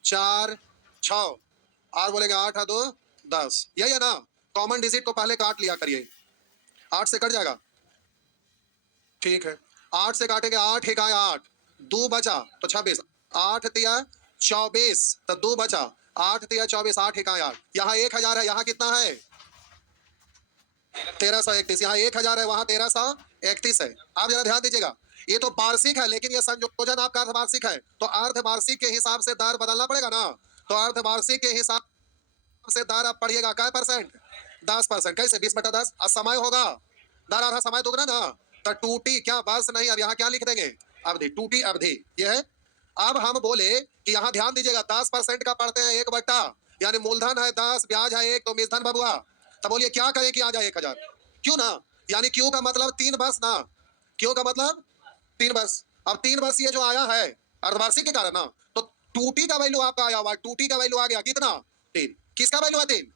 4, 6, और बोलेंगे 8 और 2 10, यही है ना, कॉमन डिजिट को पहले काट लिया करिए, 8 से कट जाएगा, ठीक है, 8 से काटेंगे, 8 एक आया 8, 2 बचा तो 26, 8 तिया 24, तो 2 बचा, 8 तिया 24, 8 एक आया 8, यहाँ 1,000 है, यहाँ कितना है 1331, यहाँ 1,000 है, वहां 1331 है, आप जरा ध्यान दीजिएगा, ये तो वार्षिक है, लेकिन ये संयोजन आपका अर्धवार्षिक है, तो अर्धवार्षिक के हिसाब से दर बदलना पड़ेगा ना, तो अर्धवार्षिक के हिसाब से दर आप पढ़िएगा क्या परसेंट, 10%, कैसे 20/10, और समय होगा, दर आधा समय दोगुना ना, तो टूटी क्या वर्ष नहीं, अब यहाँ क्या लिख देंगे, अवधि, टूटी अवधि, ये है। अब हम बोले कि यहाँ ध्यान दीजिएगा, 10% का पढ़ते हैं 1/, यानी मूलधन है 10, ब्याज है 1, तो मूलधन बबुआ, तो बोलिए क्या करें कि आ जाए 1,000, क्यों ना, यानी क्यों का मतलब 3 वर्ष ना, क्यों का मतलब 3 वर्ष, अब 3 वर्ष ये जो आया है अर्धवार्षिक के कारण ना, तो टूटी का वैल्यू आपका आया हुआ, टूटी का वैल्यू आ गया कितना 3, किसका वैल्यू है 3,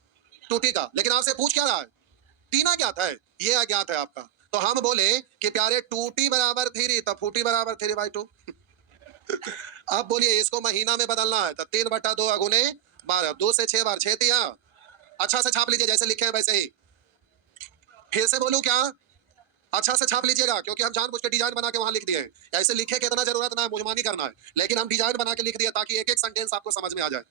टूटी का, लेकिन आपसे पूछ क्या रहा है, टी ना ज्ञात है, ये अज्ञात है आपका, तो हम बोले कि प्यारे टूटी बराबर 3, तो फूटी बराबर 3/2, अब बोलिए इसको महीना में बदलना है, तो 3/2 अगुने 12, 2 से 6 बार 6 तिया, अच्छा से छाप लीजिए, जैसे लिखे हैं वैसे ही, फिर से बोलूं क्या, अच्छा से छाप लीजिएगा, क्योंकि हम जानबूझ के डिजाइन बना के वहां लिख दिए हैं, ऐसे लिखे के इतना जरूरत ना है, मुजमानी करना है, लेकिन हम डिजाइन बना के लिख दिए ताकि एक एक सेंटेंस आपको समझ में आ जाए।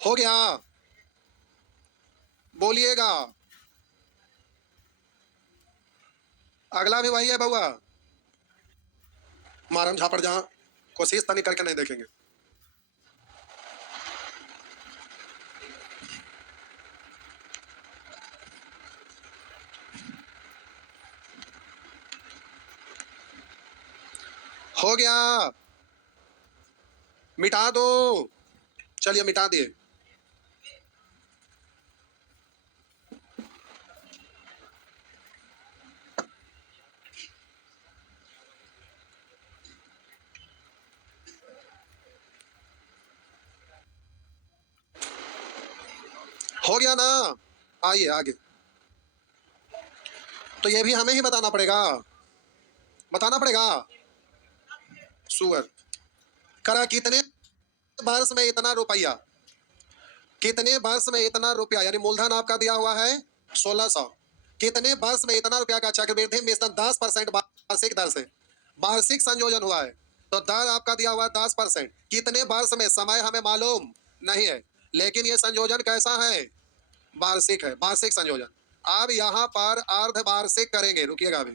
हो गया, बोलिएगा, अगला भी वही है बउआ, मारम झापड़ जहां, कोशिश तनी करके नहीं देखेंगे, हो गया, मिटा दो, चलिए मिटा दिए, हो गया ना, आइए आगे, तो ये भी हमें ही बताना पड़ेगा, बताना पड़ेगा, सुअर, करा कितने वर्ष में इतना रुपया, कितने वर्ष में इतना रुपया, यानी मूलधन आपका दिया हुआ है 1,600, कितने वर्ष में इतना रुपया का चक्रवृद्धि मिश्रण 10% वार्षिक दर से, वार्षिक संयोजन हुआ है, तो दर आपका दिया हुआ है 10%, कितने वर्ष में, समय हमें मालूम नहीं है, लेकिन ये संयोजन कैसा है, वार्षिक है, वार्षिक संयोजन। अब यहाँ पर अर्धवार्षिक करेंगे, रुकिएगा अभी,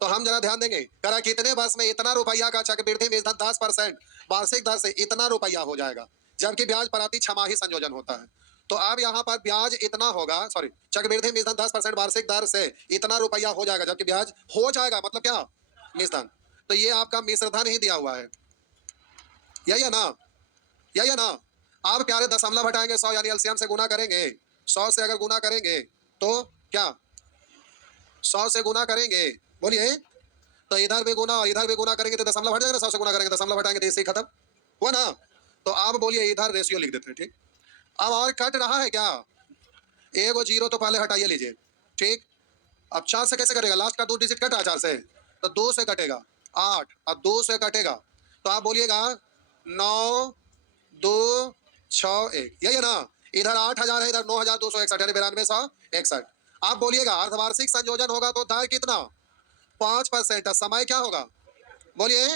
तो हम जरा ध्यान देंगे, करा कितने वर्ष में इतना रुपया का चक्रवृद्धि मिश्रण 10% वार्षिक दर से इतना रुपया हो जाएगा, जबकि ब्याज प्रति छमाही संयोजन होता है, तो अब यहाँ पर ब्याज इतना होगा, सॉरी, चक्रवृद्धि मिश्रण 10% वार्षिक दर से इतना रुपया हो जाएगा, जबकि ब्याज हो जाएगा मतलब क्या, मिश्रण, तो ये आपका मिश्रधन ही दिया हुआ है, यही है ना, यही है ना। आप प्यारे दशमलव हटाएंगे 100, यानी एलसीएम से गुना करेंगे, 100 से अगर गुना करेंगे तो क्या 100 से गुना करेंगे, बोलिए, तो इधर भी गुना और इधर भी गुना करेंगे तो दशमलव हट जाएगा ना। 100 से गुना करेंगे दशमलव हटाएंगे तो इससे ही खत्म हुआ ना। तो आप बोलिए इधर रेशियो लिख देते हैं, ठीक। अब और कट रहा है क्या, एक और जीरो तो पहले हटाइए लीजिए, ठीक। अब 4 से कैसे कटेगा, लास्ट का 2 डिजिट कटा 4 से, तो 2 से कटेगा 8, अब 2 से कटेगा तो आप बोलिएगा 9 2 6 1, यही है ना। इधर 8000 है, इधर 9261 यानी 9261। आप बोलिएगा अर्धवार्षिक संयोजन होगा तो दर कितना 5%, समय क्या होगा, बोलिए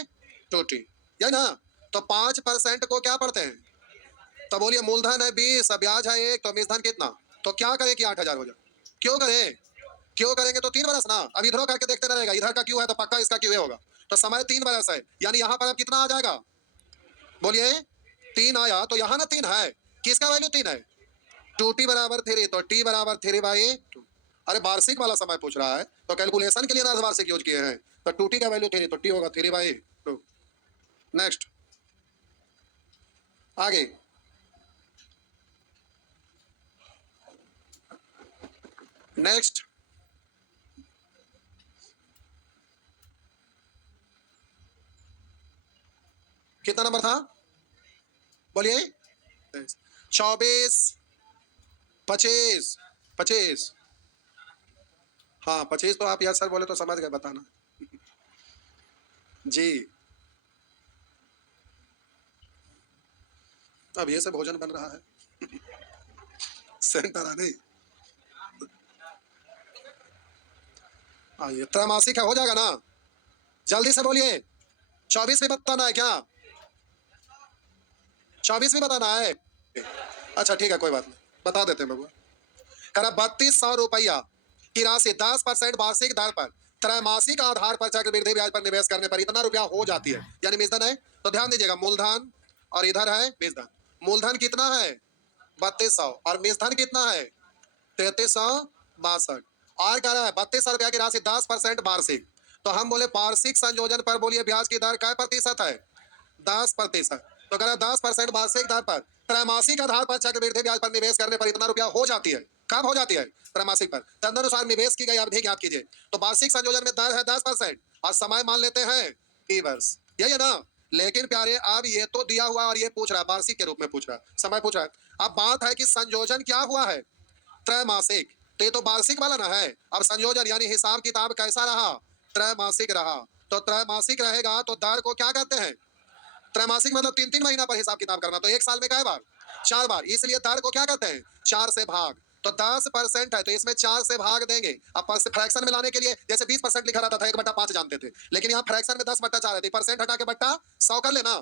2t, यही ना। तो 5% को क्या पढ़ते हैं, तो बोलिए मूलधन है 20, ब्याज है 1, तो मूलधन कितना, तो क्या करें कि 8000 हो जाए, क्यों करें, क्यों करेंगे तो 3 बरस ना। अब इधरों करके देखते ना रहेगा, इधर का क्यों है तो पक्का इसका क्यों होगा, तो समय 3 बरस है, यानी यहाँ पर अब कितना आ जाएगा, बोलिए 3 आया, तो यहाँ ना 3 है, किसका वैल्यू 3 है, 2t बराबर 3, तो t बराबर 3/2। अरे वार्षिक वाला समय पूछ रहा है तो कैलकुलेशन के लिए ना वार्षिक यूज किए हैं, तो 2t का वैल्यू 3, तो t होगा 3/2। नेक्स्ट आगे, नेक्स्ट कितना नंबर था, बोलिए 24 25 25, हाँ 25 तो आप यस सर बोले तो समझ गए, बताना जी। अब ये से भोजन बन रहा है सेंटर आ नहीं, हाँ ये त्रैमासिक है, हो जाएगा ना, जल्दी से बोलिए। 24 भी बताना है क्या, 24 भी बताना है, अच्छा ठीक है कोई बात नहीं, बता देते हैं बबुआ। करा 3200 रुपया की राशि 10% वार्षिक दर पर त्रैमासिक आधार पर चक्रवृद्धि ब्याज पर निवेश करने पर इतना रुपया हो जाती है, यानी मूलधन है, तो ध्यान दीजिएगा मूलधन और इधर है मूलधन। मूलधन कितना है 3200 और मूलधन कितना है 3362, और कह रहा है 3200 रुपया की राशि 10% वार्षिक, तो हम बोले वार्षिक संयोजन पर बोलिए ब्याज की दर क्या प्रतिशत है 10%, तो कह रहा है 10% वार्षिक दर पर त्रैमासिक आधार पर चक्रवृद्धि ब्याज पर निवेश करने पर इतना रुपया हो जाती है, कब हो जाती है त्रैमासिक पर, तदनुसार निवेश की गई अवधि ज्ञात कीजिए। तो वार्षिक संयोजन में दर है 10% और समय मान लेते हैं टी वर्ष, यही है ना। लेकिन प्यारे अब ये तो दिया हुआ और ये पूछ रहा है वार्षिक के रूप में पूछ रहा है, समय पूछ रहा है। अब बात है कि संयोजन क्या हुआ है त्रैमासिक, तो ये तो वार्षिक वाला ना है। अब संयोजन यानी हिसाब किताब कैसा रहा त्रैमासिक रहा, तो त्रैमासिक रहेगा तो दर को क्या कहते हैं, त्रैमासिक मतलब 3-3 महीना पर हिसाब किताब करना, तो एक साल में कई बार 4 बार, इसलिए दर को क्या कहते हैं 4 से भाग, तो 10% है तो इसमें 4 से भाग देंगे। अब फ्रैक्शन में लाने के लिए जैसे 20% लिखा रहता था 1/5 जानते थे, लेकिन यहाँ फ्रैक्शन में 10/4 रहती, परसेंट हटा के बट्टा 100 कर लेना,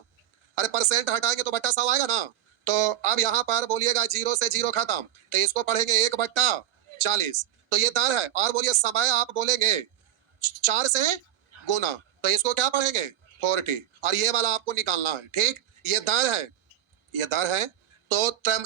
अरे परसेंट हटाएंगे तो बट्टा 100 आएगा ना। तो अब यहाँ पर बोलिएगा 0 से 0 खत्म, तो इसको पढ़ेंगे 1/40, तो ये दर है। और बोलिए समय आप बोलेंगे 4 से गुना, तो इसको क्या पढ़ेंगे 40, और ये वाला आपको निकालना है, ठीक। ये दर है, ये दर है, तो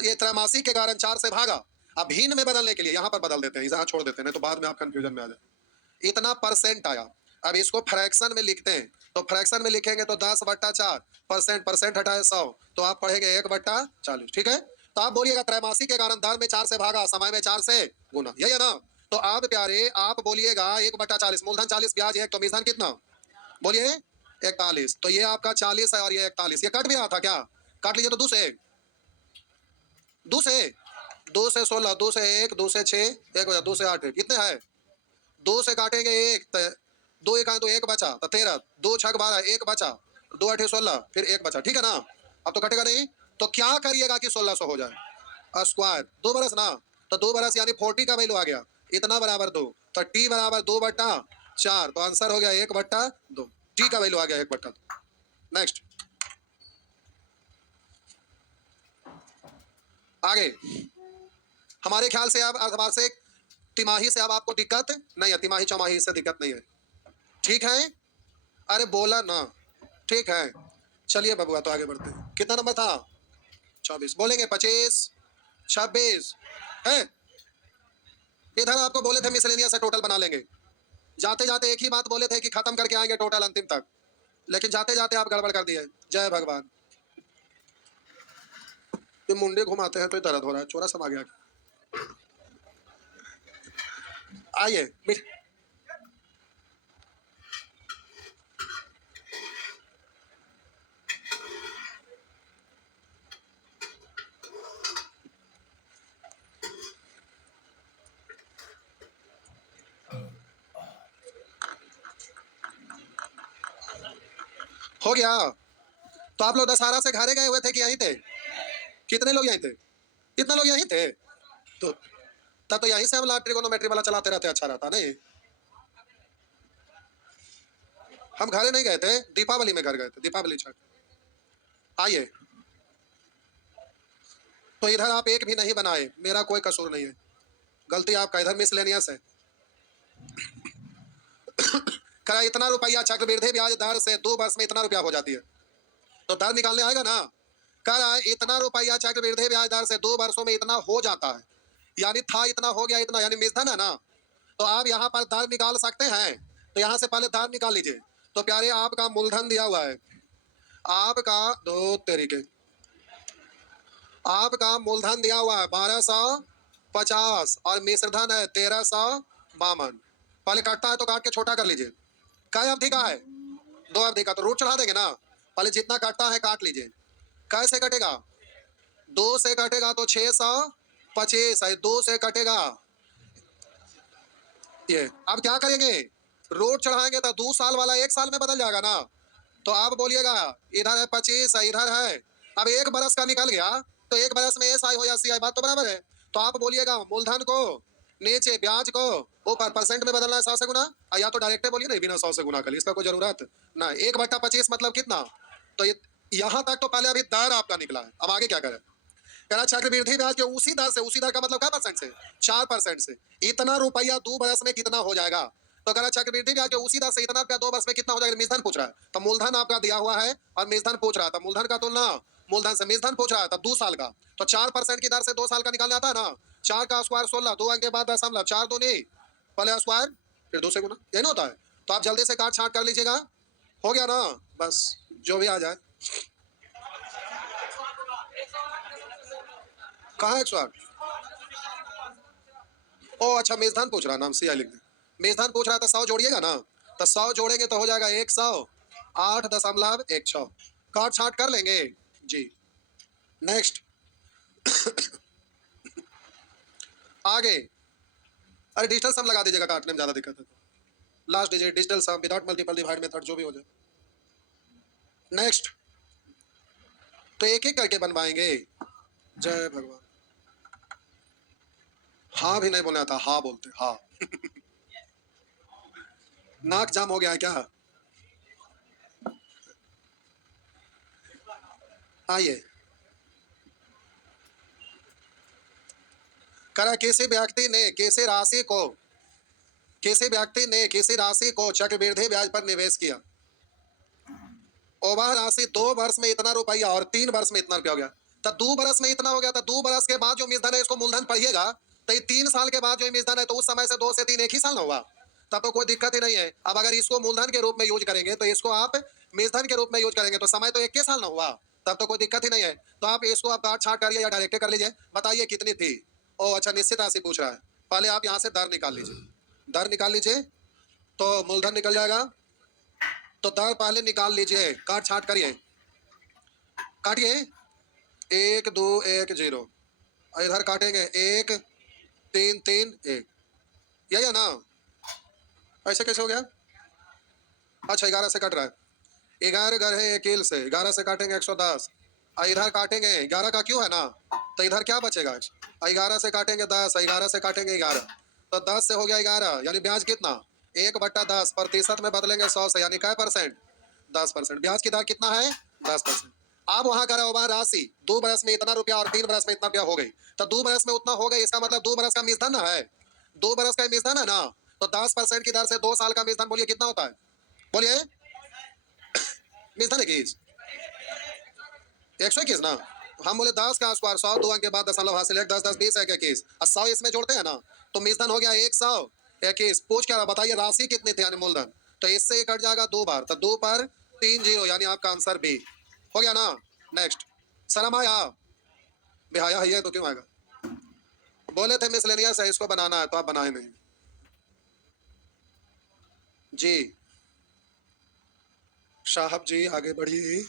ये त्रैमासिक के कारण 4 से भागा। अब भिन्न में बदलने के लिए यहाँ पर बदल देते हैं, यहाँ छोड़ देते हैं, नहीं तो बाद में आप कंफ्यूजन में आ जाए। इतना परसेंट आया, अब इसको फ्रैक्शन में लिखते हैं, तो फ्रैक्शन में लिखेंगे तो 10/4, परसेंट परसेंट हटाए 100, तो आप पढ़ेंगे 1/40, ठीक है। तो आप बोलिएगा त्रैमासिक के कारण दर में 4 से भागा, समय में 4 से गुना, यही है ना। तो आप प्यारे आप बोलिएगा 1/40, मूलधन 40 ब्याज 1, तो मूलधन कितना, बोलिए 41, तो ये आपका 40 है और ये 41, ये कट भी रहा था क्या, काट लीजिए, तो 2 से 2 से 2 से 16, 2 से 1, 2 से 6, 1 बचा, 2 से 8 कितने हैं, 2 से काटेंगे 1, 2 1 तो 1 बचा, तो 13, 2 6 12, 1 बचा, 2 8 16, फिर 1 बचा, ठीक है ना। अब तो कटेगा नहीं, तो क्या करिएगा कि 1600 हो जाए स्क्वायर, 2 बरस ना, तो 2 बरस यानी 40 का वैल्यू आ गया, इतना बराबर 2, तो टी बराबर 2/4, तो आंसर हो गया 1/2, टी का वैल्यू आ गया 1/2। नेक्स्ट आगे, हमारे ख्याल से अब अर्धवार्षिक तिमाही से अब आपको दिक्कत नहीं है, तिमाही चौमाही से दिक्कत नहीं है, ठीक है। अरे बोला ना, ठीक है। चलिए बबुआ तो आगे बढ़ते हैं, कितना नंबर था 24, बोलेंगे 25 26 है। इधर आपको बोले थे मिसलेनियस से टोटल बना लेंगे, जाते जाते एक ही बात बोले थे कि खत्म करके आएंगे टोटल अंतिम तक, लेकिन जाते जाते आप गड़बड़ कर दिए, जय भगवान। ये मुंडे घुमाते हैं तो दर्द हो रहा है, चोरा सब आ गया। आइए हो गया। तो आप लोग दशहरा से घरे गए हुए थे कि यहीं थे? कितने लोग यहीं थे? कितने लोग यहीं थे? तो तब तो यहीं से हम ट्रिगोनोमेट्री वाला चलाते रहते, अच्छा रहता नहीं? हम घरे नहीं गए थे, दीपावली में घर गए थे, दीपावली छठ। आइए, तो इधर आप एक भी नहीं बनाए, मेरा कोई कसूर नहीं है, गलती आपका, इधर मिसलेनियस है। करा इतना रुपया चक्रवृद्धि ब्याज दर से 2 वर्ष में इतना रुपया हो जाती है, तो दर निकालने आएगा ना। करा इतना रुपया चक्रवृद्धि ब्याज दर से 2 वर्षों में इतना हो जाता है, यानी था इतना हो गया इतना, यानी मिसधन है ना। तो आप यहाँ पर दर निकाल सकते हैं, तो यहाँ से पहले दर निकाल लीजिए। तो प्यारे आपका मूलधन दिया हुआ है, आपका 2 तरीके, आपका मूलधन दिया हुआ है 1250 और मिश्रधन है 1352। पहले काटता है तो काट के छोटा कर लीजिए। क्या अवधि का है? 2 अवधि का, तो रूट चढ़ा देंगे ना। पहले जितना काटता है काट लीजिए। कैसे कटेगा? 2 से कटेगा तो 625 है, 2 से कटेगा ये। अब क्या करेंगे? रूट चढ़ाएंगे तो 2 साल वाला 1 साल में बदल जाएगा ना। तो आप बोलिएगा इधर है 25 है, इधर है, अब 1 बरस का निकल गया तो 1 बरस में एस आई हो या सी आई, बात तो बराबर है। तो आप बोलिएगा मूलधन को नीचे, ब्याज को ऊपर, परसेंट में बदलना है 100 से गुना, या तो डायरेक्ट बोलिए नहीं बिना 100 से गुना कर, इसका कोई जरूरत ना। 1/25 मतलब कितना? तो ये यहाँ तक तो पहले अभी दर आपका निकला है, अब आगे क्या करें? कह रहा चक्रवृद्धि ब्याज के उसी दर से, उसी दर का मतलब क्या परसेंट से? 4% से। इतना रुपया 2 बरस में कितना हो जाएगा? तो कह रहा चक्रवृद्धि ब्याज के उसी दर से इतना रुपया 2 वर्ष में कितना हो जाएगा? मिसधन पूछ रहा है, तो मूलधन आपका दिया हुआ है और मिसधन पूछ रहा था, मूलधन का तुलना मूलधन से मिसधन पूछ रहा है, तब 2 साल का, तो 4% की दर से 2 साल का निकालना आता है ना। 4 का स्क्वायर 16, 2 अंक के बाद दशमलव, 4 दूनी पहले स्क्वायर फिर 2 से गुना, यही होता है। तो आप जल्दी से काट छाट कर लीजिएगा, हो गया ना, बस जो भी आ जाए। कहाँ है 108? ओ अच्छा, मेजधान पूछ रहा, नाम सी आई लिख दे। मेजधान पूछ रहा था, 100 जोड़िएगा ना, तो 100 जोड़ेंगे तो हो जाएगा 108.16। काट छाट कर लेंगे जी। नेक्स्ट आगे, अरे डिजिटल सम लगा दीजिएगा, काटने में ज्यादा दिक्कत है तो। लास्ट डिजिट डिजिटल सम विदाउट मल्टीपल डिवाइड मेथड, जो भी हो जाए। नेक्स्ट, तो एक एक करके बनवाएंगे। जय भगवान। हाँ भी नहीं बोलना था, हाँ बोलते हाँ। नाक जाम हो गया है क्या? आइए, करा किसी व्यक्ति ने किसी राशि को चक्रवृद्धि ब्याज पर निवेश किया, और वह राशि 2 वर्ष में इतना रुपया और 3 वर्ष में इतना रुपया हो गया। तो 2 वर्ष में इतना हो गया, तो 2 वर्ष के बाद जो मूलधन है इसको मूलधन पढ़िएगा, तो ये 3 साल के बाद जो मूलधन है, तो उस समय से 2 से 3 एक ही साल ना हुआ, तब तो कोई दिक्कत ही नहीं है। अब अगर इसको मूलधन के रूप में यूज करेंगे, तो इसको आप मूलधन के रूप में यूज करेंगे, तो समय तो 1 साल ना हुआ, तब तो कोई दिक्कत ही नहीं है। तो आप इसको आप काट छाट करिए या डायरेक्ट कर लीजिए। बताइए कितनी थी? ओ अच्छा, निश्चित राशि पूछ रहा है। पहले आप यहाँ से दर निकाल लीजिए, दर निकाल लीजिए तो मूलधन निकल जाएगा। तो दर पहले निकाल लीजिए, काट छाट करिए, काटिए। 1210, इधर काटेंगे 1331, यही है ना? ऐसे कैसे हो गया? अच्छा 11 से कट रहा है, 11 घर है अकेल से, 11 से काटेंगे 110, और इधर काटेंगे 11 का क्यों है ना, तो इधर क्या बचेगा? 11 से काटेंगे 10, 11 से काटेंगे 11, तो 10 से हो गया 11, यानी ब्याज कितना? 1/10, प्रतिशत में बदलेंगे 100 से, यानी क्या परसेंट? 10%। ब्याज की दर कितना है? 10%। आप वहां करा हुआ राशि 2 बरस में इतना रुपया और 3 बरस में इतना रुपया हो गई, तो 2 बरस में उतना हो गई, इसका मतलब 2 बरस का मिश्रण है, 2 बरस का मिश्रण है ना। तो 10% की दर से 2 साल का मिश्रण, बोलिए कितना होता है? बोलिए, मिश्रण 121 ना। हम बोले 10 का स्क्वायर 100, 2 अंक के बाद दशमलव हासिल, 1 10 10 20 1 21, और 100 इसमें जोड़ते हैं ना, तो मिश्रण हो गया 121। पूछ क्या रहा, बताइए राशि कितनी थी, यानी मूलधन, तो इससे ये कट जाएगा 2 बार, तो 2 पर 3 0, यानी आपका आंसर बी हो गया ना। नेक्स्ट, शर्म आया? बेहाया है ये तो क्यों आएगा? बोले थे मिसलेनियस है, इसको बनाना है तो आप बनाए नहीं जी। साहब जी आगे बढ़िए,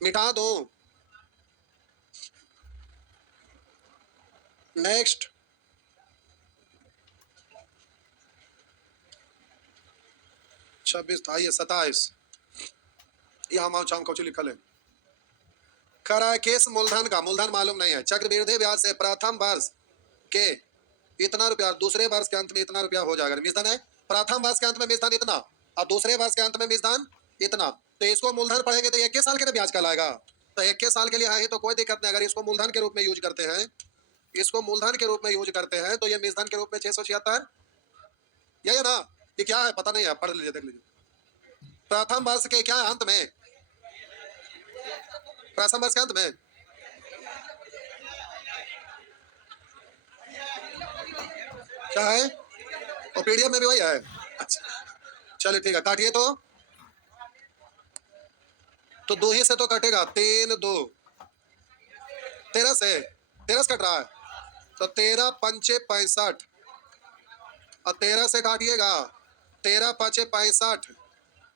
मिटा दो। नेक्स्ट 26 था ये 27, यहाँ माउचाम कौची लिखल है। कह रहा है केस मूलधन का, मूलधन मालूम नहीं है, चक्रवृद्धि ब्याज से प्रथम वर्ष के इतना रुपया, दूसरे वर्ष के अंत में इतना रुपया हो जाएगा। मिसधन है, प्रथम वर्ष के अंत में मिसधन इतना और दूसरे वर्ष के अंत में मिसधन इतना, तो इसको मूलधन पढ़ेंगे तो 21 साल के लिए ब्याज कहलाएगा। तो 21 साल के लिए है तो कोई दिक्कत नहीं। अगर इसको मूलधन के रूप में यूज करते हैं, इसको मूलधन के रूप में यूज करते हैं तो ये मिसधन के रूप में 676, यही है ना। ये क्या है पता नहीं है, पढ़ लीजिए देख लीजिए। प्रथम वर्ष के क्या है अंत में, प्रथम वर्ष के अंत में क्या है, और पीडीएफ में भी वही है। अच्छा चलिए ठीक है, काटिए तो दो ही से तो कटेगा, 3 2 13 से, 13 से कट रहा है तो 13 पंचे 65 और 13 से काटिएगा, 13 पाँचे 65,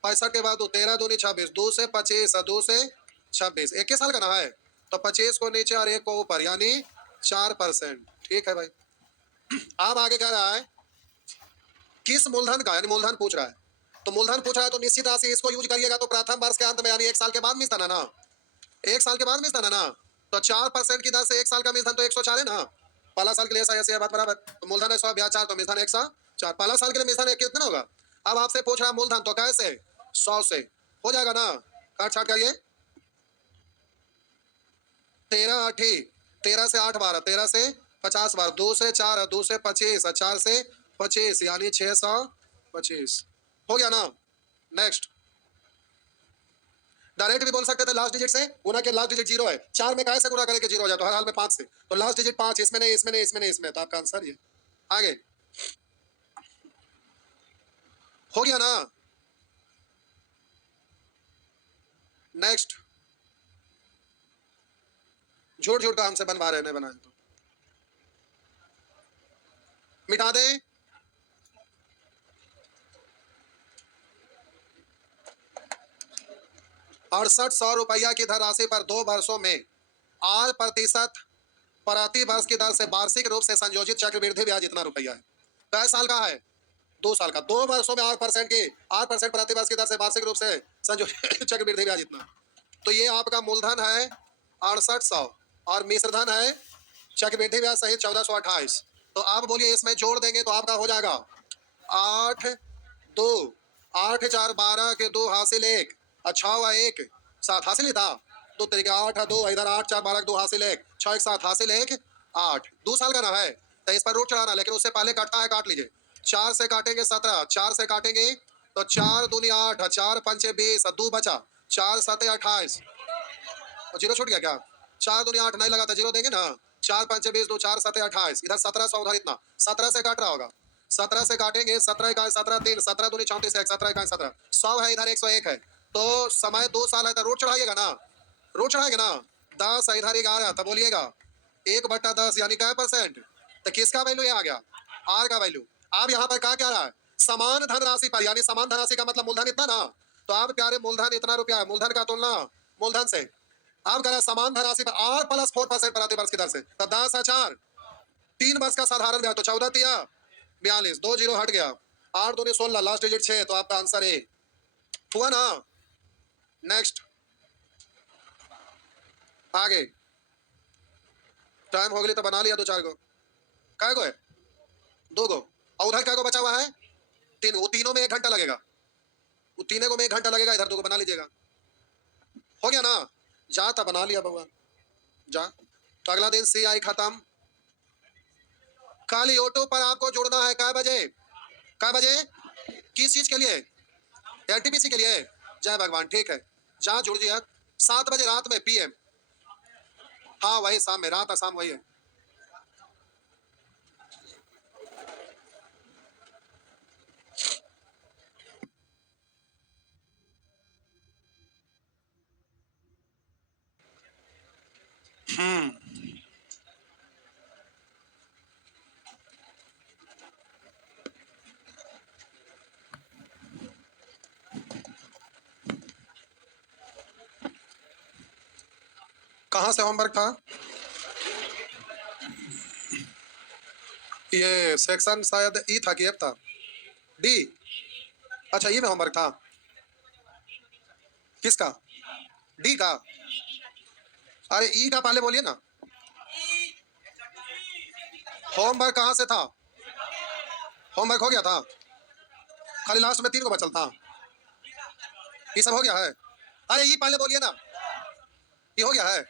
65 के बाद 13 दूनी 26, 2 से 25 और 2 से 26, 21 साल का ना है तो 25 को नीचे और 1 को ऊपर, यानी 4%। ठीक है भाई। अब आगे कह रहा है किस मूलधन का, यानी मूलधन पूछ रहा है, तो मूलधन पूछ रहा है तो निश्चित राशि इसको यूज करिएगा तो प्रथम वर्ष के अंत में, यानी 1 साल के बाद मिलता ना, 1 साल के बाद मिलता ना, तो 4% की दर से 1 साल का मिलधन तो 104 है ना। पहला साल के लिए ऐसा बात बराबर, तो मूलधन 100 ब्याज 4 तो मिलधन 104, पहला साल के लिए मिलधन कितना होगा। अब आपसे पूछ रहा है मूलधन तो कैसे, 100 से हो जाएगा ना, काट छाट करिए, 13 8 13 से 8 12, 13 से 50 बार, 2 से 4, 2 से 25, 4 से 25, यानी 625 हो गया ना। नेक्स्ट डायरेक्ट भी बोल सकते थे, लास्ट डिजिट से गुना के, लास्ट डिजिट 0 है, 4 में कैसे गुना करके 0 हो जाए, तो हर हाल में 5 से, तो लास्ट डिजिट 5, इसमें नहीं इसमें नहीं इसमें नहीं इसमें, तो आपका आंसर ये आगे हो गया ना। नेक्स्ट झूठ झूठ का हमसे बनवा रहे, नहीं बनाए तो मिटा दें। 6800 रुपया की धनराशि पर 2 वर्षों में 8% प्रति वर्ष की दर से वार्षिक रूप से संयोजित चक्रवृद्धि ब्याज इतना रुपया है। कै साल का है, 2 साल का, 2 वर्षों में 8% की 8% प्रति वर्ष की दर से वार्षिक रूप से संयोजित चक्रवृद्धि ब्याज इतना, तो ये आपका मूलधन है 6800 और मिश्रधन है चक्रवृद्धि ब्याज सहित 1428। तो आप बोलिए इसमें जोड़ देंगे तो आपका हो जाएगा 8 2 8 4 12 के 2 हासिल 1 अच्छा हुआ 1 7 हासिल ही था, 2 तरीके 8 2 इधर 8 4 12 2 हासिल 1 6 1 7 हासिल 1 8, 2 साल का ना है तो इस पर रूट चढ़ाना, लेकिन उससे पहले काटता है, काट लीजिए। 4 से काटेंगे 17, 4 से काटेंगे तो 4 दूनी 8, 4 पंचे 20, 2 बचा, 4 7 28, जीरो छूट गया क्या, 4 दूनी 8 नहीं लगा था, जीरो देंगे ना, 4 पंचे 20, 2 4 7 28, इधर 1700, उधर इतना 17 से काट रहा होगा, 17 से काटेंगे, 17 का 17 3, 17 दूनी 34, 17 का 17, 100 है, इधर 101 है, तो समय 2 साल है तो रूट चढ़ाइएगा ना, रूट चढ़ाएगा ना, 10 इधर 11, तब बोलिएगा 1/10 यानी क्या परसेंट, तो किसका वैल्यू ये आ गया, आर का वैल्यू। अब यहाँ पर क्या रहा है, समान धनराशि पर, यानी समान धनराशि का मतलब मूलधन इतना ना, तो आप प्यारे मूलधन इतना रुपया है, मूलधन का तुलना मूलधन से, आप कह समान धनराशि पर आर प्लस 4% प्रति वर्ष की दर से, तो 10 है 4, 3 वर्ष का साधारण ब्याज तो 14 तिया 42, 2 जीरो हट गया, 8 दूनी 16, लास्ट डिजिट 6, तो आपका आंसर ए हुआ ना। नेक्स्ट आगे, टाइम हो गई तो बना लिया 2 4 को, काय को है 2 को, और उधर क्या को बचा हुआ है 3, वो तीनों में 1 घंटा लगेगा, वो तीनों को में 1 घंटा लगेगा, इधर 2 को बना लीजिएगा, हो गया ना। जा तब बना लिया भगवान, जा तो अगला दिन सी आई खत्म। कल यूट्यूब पर आपको जुड़ना है, कै बजे, कै बजे, किस चीज के लिए, एलटीपीसी के लिए, जय भगवान, ठीक है, जहाँ जुड़ जाइए 7 बजे रात में पीएम, हाँ वही शाम में, रात शाम वही है। कहाँ से होमवर्क था? ये सेक्शन शायद ई था कि एफ था? डी। अच्छा, ई में होमवर्क था। किसका? डी का? अरे ई का पहले बोलिए ना। होमवर्क कहाँ से था? होमवर्क हो गया था? खाली लास्ट में 3 को बचल था। ये सब हो गया है? अरे ई पहले बोलिए ना, ये हो गया है?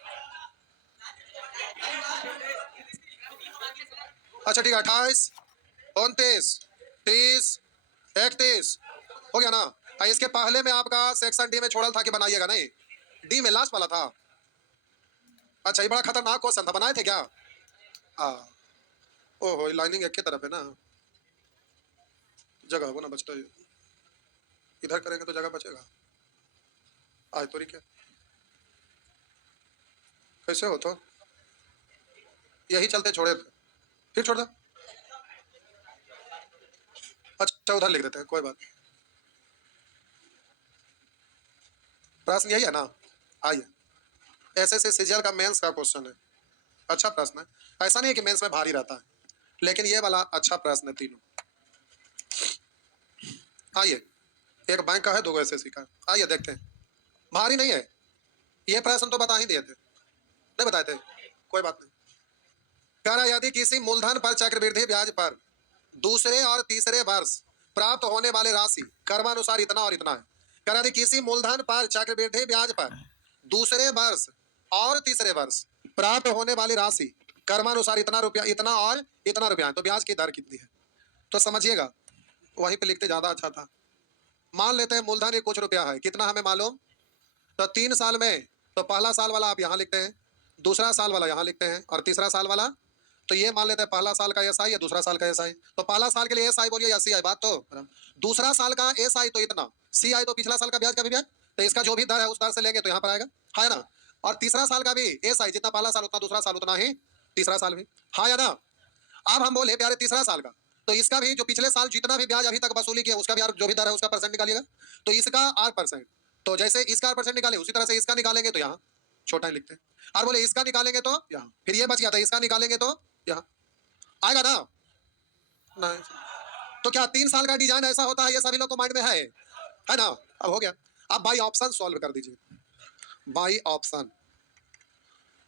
अच्छा ठीक है, 28, 29, 30, 31 हो गया ना? इसके पहले में आपका सेक्शन डी में छोड़ल था कि बनाइएगा नहीं? डी में लास्ट वाला था। अच्छा, ये बड़ा खतरनाक क्वेश्चन था, बनाए थे क्या? ओहो, लाइनिंग एक ही तरफ है ना, जगह वो ना बचता है। इधर करेंगे तो जगह बचेगा। आज तो क्या कैसे हो? तो यही चलते छोड़े थे, फिर छोड़ दो। अच्छा, उधर लिख देते हैं, कोई बात नहीं। प्रश्न यही है ना? आइए, एसएससी सीजीएल का मेंस का क्वेश्चन है। अच्छा प्रश्न है, ऐसा नहीं है कि मेंस में भारी रहता है, लेकिन ये वाला अच्छा प्रश्न है तीनों। आइए, एक बैंक का है, 2 एसएससी का। आइए देखते हैं, भारी नहीं है। ये प्रश्न तो बता ही दिए थे, नहीं बताए थे? कोई बात नहीं। कह रहा यदि किसी मूलधन पर चक्रवृद्धि ब्याज पर दूसरे और तीसरे वर्ष प्राप्त होने वाले राशि कर्मानुसार इतना और इतना है। कह रहा यदि किसी मूलधन पर चक्रवृद्धि ब्याज पर दूसरे वर्ष और तीसरे वर्ष प्राप्त होने वाली राशि कर्मानुसार इतना रुपया, इतना और इतना रुपया है, तो ब्याज की दर कितनी है? तो समझिएगा, वहीं पे लिखते ज्यादा अच्छा था। मान लेते हैं मूलधन कुछ रुपया है, कितना हमें मालूम? तो 3 साल में, तो पहला साल वाला आप यहाँ लिखते हैं, दूसरा साल वाला यहाँ लिखते हैं, और तीसरा साल वाला, तो ये मान लेते हैं पहला साल का एसआई या दूसरा साल का एसआई। तो पहला साल के लिए एसआई बोलिए या सीआई, बात तो। दूसरा साल का एसआई तो इतना, सीआई तो पिछला साल का ब्याज का भी ब्याज, तो इसका जो भी दर है उस दर से लेंगे तो यहाँ पर आएगा, है ना? और तीसरा साल का भी एसआई, जितना पहला साल उतना दूसरा साल उतना ही तीसरा साल भी, हाँ या ना? अब हम बोले प्यारे तीसरा साल का, तो इसका भी जो पिछले साल जितना भी ब्याज अभी तक वसूली किया उसका भी जो भी दर है उसका परसेंट निकालिएगा। तो इसका 8%, तो जैसे इसका 8% निकाले उसी तरह से इसका निकालेंगे, तो यहाँ छोटा ही लिखते हैं। और बोले इसका निकालेंगे तो यहाँ, फिर ये बच गया था, इसका निकालेंगे तो यहाँ आएगा ना? नहीं। तो क्या 3 साल का डिजाइन ऐसा होता है? ये सभी लोग को माइंड में है ना? अब हो गया। अब बाई ऑप्शन सॉल्व कर दीजिए, बाई ऑप्शन।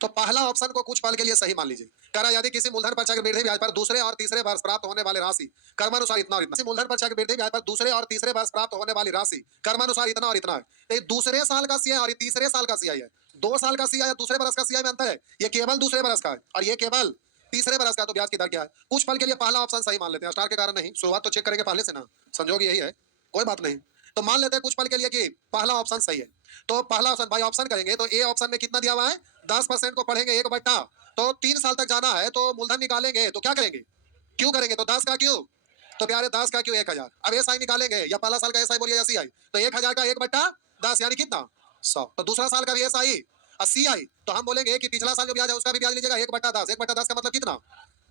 तो पहला ऑप्शन को कुछ पल के लिए सही मान लीजिए। कह रहा यदि किसी मूलधन पर चक्रवृद्धि ब्याज पर दूसरे और तीसरे वर्ष प्राप्त होने वाली राशि कर्मानुसार इतना और इतना, किसी मूलधन पर चक्रवृद्धि ब्याज पर दूसरे और तीसरे वर्ष प्राप्त होने वाली राशि कर्मानुसार इतना और इतना है। तो ये दूसरे साल का सीआई और ये तीसरे साल का सीआई है। 2 साल का सीआई या दूसरे बरस का सीआई में अंतर है, ये केवल दूसरे बरस का है और ये केवल तीसरे बरस का। तो ब्याज की दर क्या है? कुछ पल के लिए पहला ऑप्शन सही मान लेते हैं, स्टार के कारण नहीं, शुरुआत तो चेक करेंगे पहले से ना, संजोग यही है, कोई बात नहीं। तो मान लेते हैं कुछ पल के लिए कि पहला ऑप्शन सही है। तो पहला ऑप्शन बाई ऑप्शन करेंगे, तो ए ऑप्शन में कितना दिया हुआ है? 10% को पढ़ेंगे 1/, तो 3 साल तक जाना है, तो मूलधन निकालेंगे तो क्या करेंगे? क्यों करेंगे, तो 10 का क्यों, तो प्यारे 10 का क्यों 1000। अब एसआई निकालेंगे, या पहला साल का एसआई बोलिए या सीआई, तो 1000 का 1/10 यानी कितना? 100। तो दूसरा साल का भी एसआई और सीआई, तो हम बोलेंगे कि पिछला साल जो ब्याज है उसका भी ब्याज लीजिएगा 1/10। 1/10 का मतलब कितना?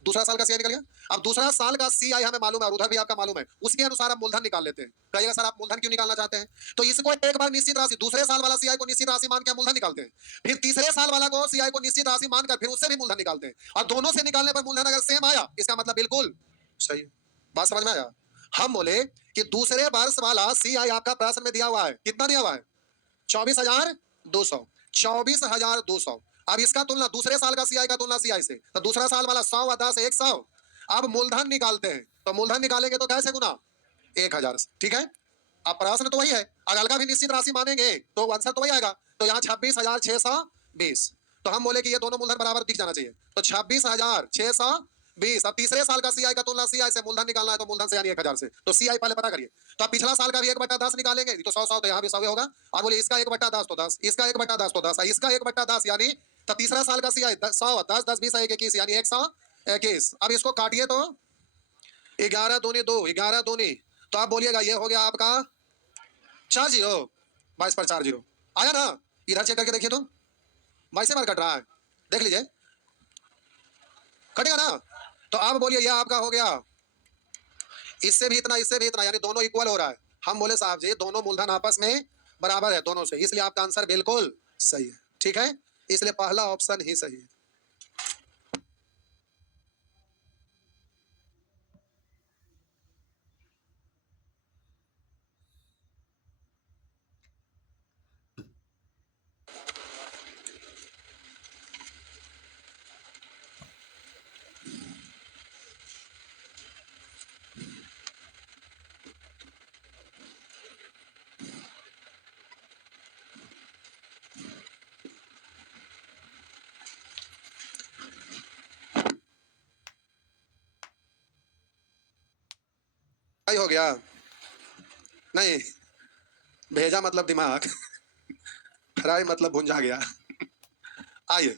दूसरा साल का सीआई निकल गया। अब दूसरा साल का सीआई हमें मालूम है और उधर भी आपका मालूम है, उसके अनुसार हम मूलधन निकाल लेते हैं। कहिएगा सर आप मूलधन क्यों निकालना चाहते हैं? तो इसको एक बार निश्चित राशि, दूसरे साल वाला सीआई को निश्चित राशि मान के मूलधन निकालते हैं, फिर तीसरे साल वाला को सीआई को निश्चित राशि मानकर फिर उससे भी मूलधन निकालते हैं, और दोनों से निकालने पर मूलधन अगर सेम आया, इसका मतलब बिल्कुल सही है। बात समझ में आया? हम बोले कि दूसरे वर्ष वाला सीआई आपका प्रश्न में दिया हुआ है, कितना दिया हुआ है? 24,200, 24,200। अब इसका तुलना दूसरे साल का सीआई का तुलना सीआई से, तो दूसरा साल वाला 100 व 10 100। अब मूलधन निकालते हैं, तो मूलधन निकालेंगे तो कैसे गुना? 1000 से, ठीक है। अब प्रश्न तो वही है, अगल का भी निश्चित राशि मानेंगे तो आंसर तो वही आएगा। तो यहाँ 26,620, तो हम बोले कि ये दोनों मूलधन बराबर दिख जाना चाहिए, तो 26,620। अब तीसरे साल का सीआई का तुलना सीआई से, मूलधन निकालना है तो मूलधन से यानी 1000 से, तो सीआई पहले पता करिए। तो आप पिछला साल का भी 1/10 निकालेंगे तो 100 100, तो यहाँ भी 100 होगा। और बोले इसका 1/10 तो 10, इसका 1/10 तो 10, इसका 1/10 यानी, तो तीसरा साल का सीआई 100, 10 10 20 21 यानी 121। अब इसको काटिए तो 11 दूनी 2, 11 दूनी, तो आप बोलिएगा ये हो गया आपका 40, 22 पर 40 आया ना? इधर चेक करके देखिए तो 22 बार कट रहा है, देख लीजिए, कटेगा ना। तो आप बोलिए यह आपका हो गया, इससे भी इतना, इससे भी इतना, यानी दोनों इक्वल हो रहा है। हम बोले साहब जी दोनों मूलधन आपस में बराबर है दोनों से, इसलिए आपका आंसर बिल्कुल सही है। ठीक है, इसलिए पहला ऑप्शन ही सही है। सही हो गया, नहीं भेजा मतलब दिमाग, फ्राई मतलब भुंजा गया। आइए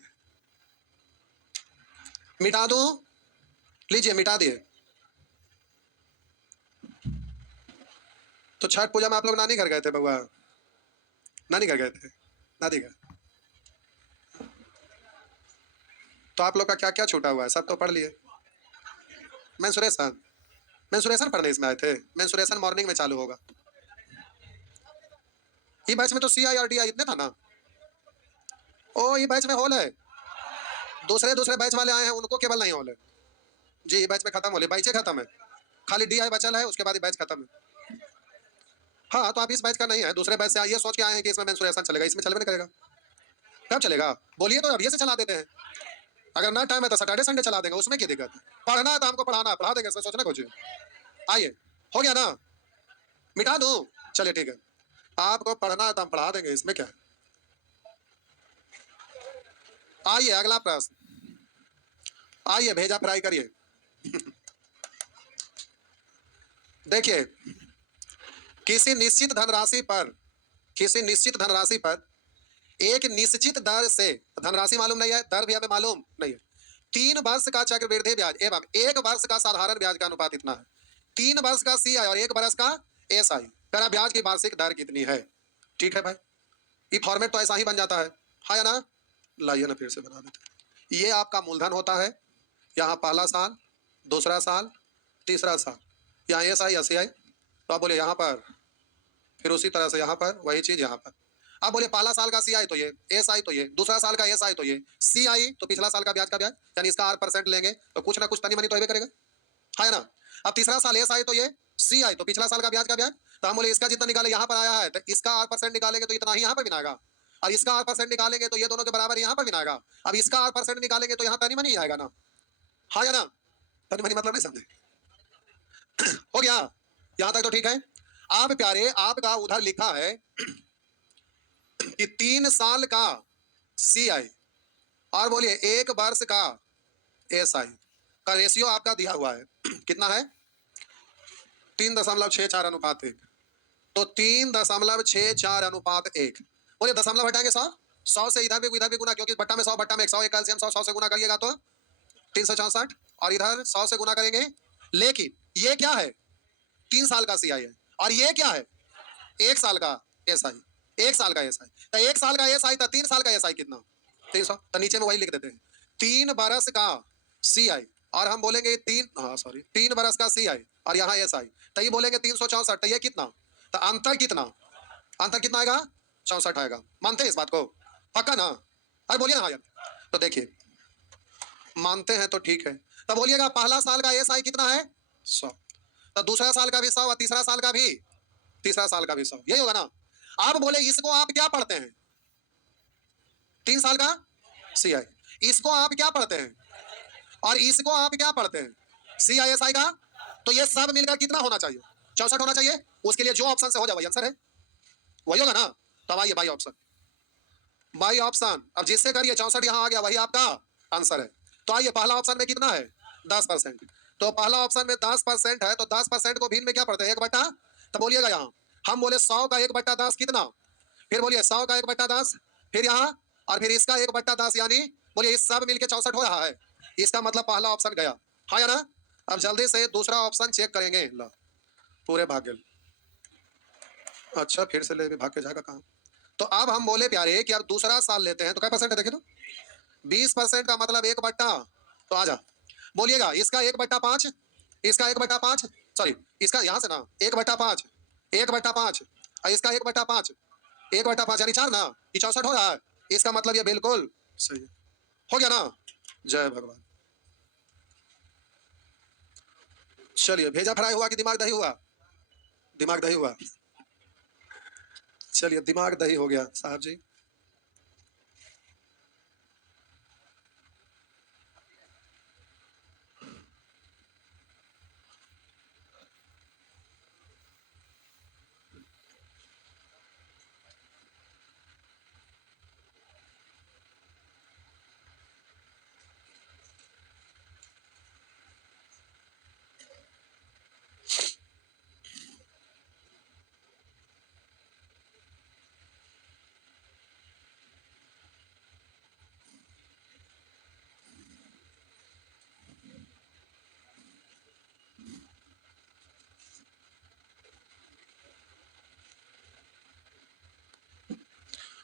मिटा दूं, लीजिए मिटा दिए। तो छठ पूजा में आप लोग नानी घर गए थे बउआ, नानी घर गए थे, नानी घर, तो आप लोग का क्या क्या छूटा हुआ है, सब तो पढ़ लिए। मेंसुरेशन, मेंसुरेशन पढ़ने इसमें आए थे, मेंसुरेशन मॉर्निंग में चालू होगा। ये बैच में तो सी आई आर डी आई इतने था ना। ओ ये बैच में हॉल है, दूसरे दूसरे बैच वाले आए हैं उनको केवल नहीं हॉल है जी। ये बैच में खत्म, होले बैचे खत्म है, खाली डी आई बचल है, उसके बाद ये बैच खत्म है। हाँ तो आप इस बैच का नहीं है, दूसरे बैच से आइए, सोच के आए हैं कि इसमें मेंसुरेशन चलेगा, इसमें चलने नहीं करेगा। कब चलेगा बोलिए, तो अभी से चला देते हैं। अगर ना टाइम है तो सैटरडे संडे चला देंगे, उसमें क्या दिक्कत है। पढ़ना है तो हमको पढ़ाना है, पढ़ा देंगे, इसमें सोचना कुछ। आइए, हो गया ना, मिटा दूं, चलिए ठीक है। आपको पढ़ना है तो हम पढ़ा देंगे, इसमें क्या है। आइए अगला प्रश्न, आइए भेजा फ्राई करिए। देखिए, किसी निश्चित धनराशि पर, किसी निश्चित धनराशि पर एक निश्चित दर से, धनराशि मालूम नहीं है, दर भी हमें मालूम नहीं है। 3 वर्ष का चक्रवृद्धि ब्याज एवं 1 वर्ष का साधारण ब्याज का अनुपात इतना है। 3 वर्ष का सी आई और 1 वर्ष का एस आई, करा ब्याज की वार्षिक दर कितनी है। ठीक है भाई, ये फॉर्मेट तो ऐसा ही बन जाता है, हाँ या ना। लाइए ना फिर से बना देते हैं। ये आपका मूलधन होता है, यहाँ पहला साल, दूसरा साल, तीसरा साल, यहाँ एस आई एस आई। तो आप बोले यहाँ पर, फिर उसी तरह से यहाँ पर वही चीज यहाँ पर। अब बोले पहला साल का सी आई तो ये, एस आई तो ये, दूसरा साल का एस आई तो ये, सी आई तो पिछला साल का ब्याज का ब्याज, यानी इसका 8% लेंगे तो कुछ ना कुछ तनी मनी तो होबे करेगा, है ना। अब तीसरा साल एस आई तो ये, सी आई तो पिछला साल का ब्याज का ब्याज। तो हम बोले इसका जितना निकाले यहाँ पर आया है, तो इसका 8% निकालेंगे तो इतना ही यहाँ पर भी आएगा, और इसका 8% निकालेंगे तो ये दोनों के बराबर यहाँ पर भी आएगा। अब इसका 8% निकालेंगे तो यहाँ तनी मनी आएगा ना, हाँ या ना। तनी मनी मतलब नहीं समझे, हो गया यहाँ तक तो ठीक है। आप प्यारे, आपका उधर लिखा है कि 3 साल का सी आई और बोलिए 1 वर्ष का एस आई का रेशियो आपका दिया हुआ है। कितना है, 3.64:1। तो 3.64:1। बोलिए दशमलव हटाएंगे 100, 100 से इधर भी गुना, क्योंकि बट्टा में 100, बट्टा में 100, एक कैल्शियम 100, 100 से गुना करिएगा तो 364, और इधर 100 से गुना करेंगे। लेकिन ये क्या है, 3 साल का सी आई है, और ये क्या है, 1 साल का एस आई, 1 साल का एस आई। तो 1 साल का एस आई था, 3 साल का एस आई कितना, 300। तो नीचे में वही लिख देते हैं, 3 वर्ष का सी आई, और हम बोलेंगे 3 वर्ष का सी आई, और यहाँ एस आई, तो ये बोलेंगे 364। तो ये कितना, तो अंतर कितना, अंतर कितना आएगा, 64 आएगा। मानते हैं इस बात को, पक्का ना। अरे बोलिए ना हाँ यार। तो देखिए, मानते हैं तो ठीक है। तो बोलिएगा पहला साल का एस आई कितना है, 100। तो दूसरा साल का भी 100, और तीसरा साल का भी, तीसरा साल का भी 100, यही होगा ना। आप बोले इसको आप क्या पढ़ते हैं, 3 साल का सी आई, इसको आप क्या पढ़ते हैं, और इसको आप क्या पढ़ते हैं, सी आई एस आई का। तो ये सब मिलकर कितना होना चाहिए, 64 होना चाहिए। उसके लिए जो ऑप्शन से हो जाए वही आंसर है, वही होगा ना। तब आइए बाई ऑप्शन, बाई ऑप्शन, अब जिससे करिए 64 यहाँ आ गया, वही आपका आंसर है। तो आइए पहला ऑप्शन में कितना है, 10%। तो पहला ऑप्शन में 10% है, तो 10% को भिन्न में क्या पढ़ते हैं, 1 बटा। तो बोलिएगा यहाँ, हम बोले 100 का 1/10 कितना, फिर बोलिए 100 का 1/10, फिर यहाँ, और फिर इसका 1/10, यानी बोलिए इस सब मिलके 64 हो रहा है। इसका मतलब पहला ऑप्शन गया, हाँ या ना। अब जल्दी से दूसरा ऑप्शन चेक करेंगे, ला पूरे भाग्य। अच्छा फिर से ले भाग के जाएगा कहाँ। तो अब हम बोले प्यारे कि अब दूसरा साल लेते हैं, तो क्या परसेंट है देखे तो, 20% का मतलब 1/, तो आ जा बोलिएगा इसका 1/5, इसका 1/5, सॉरी इसका यहां से ना 1/5, 1/5 और इसका 1/5, 1/5 यानी 4 ना, ये 64 हो रहा है। इसका मतलब ये बिल्कुल सही है। हो गया ना? जय भगवान। चलिए, भेजा फ्राई हुआ कि दिमाग दही हुआ? दिमाग दही हुआ। चलिए, दिमाग दही हो गया साहब जी।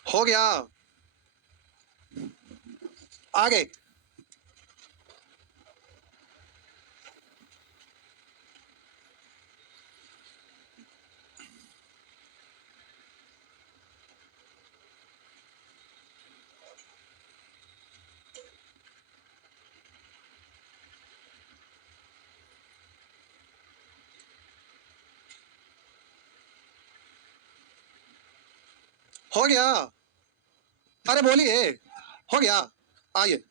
हो गया आगे। हो गया, अरे बोलिए। हो गया, आइए।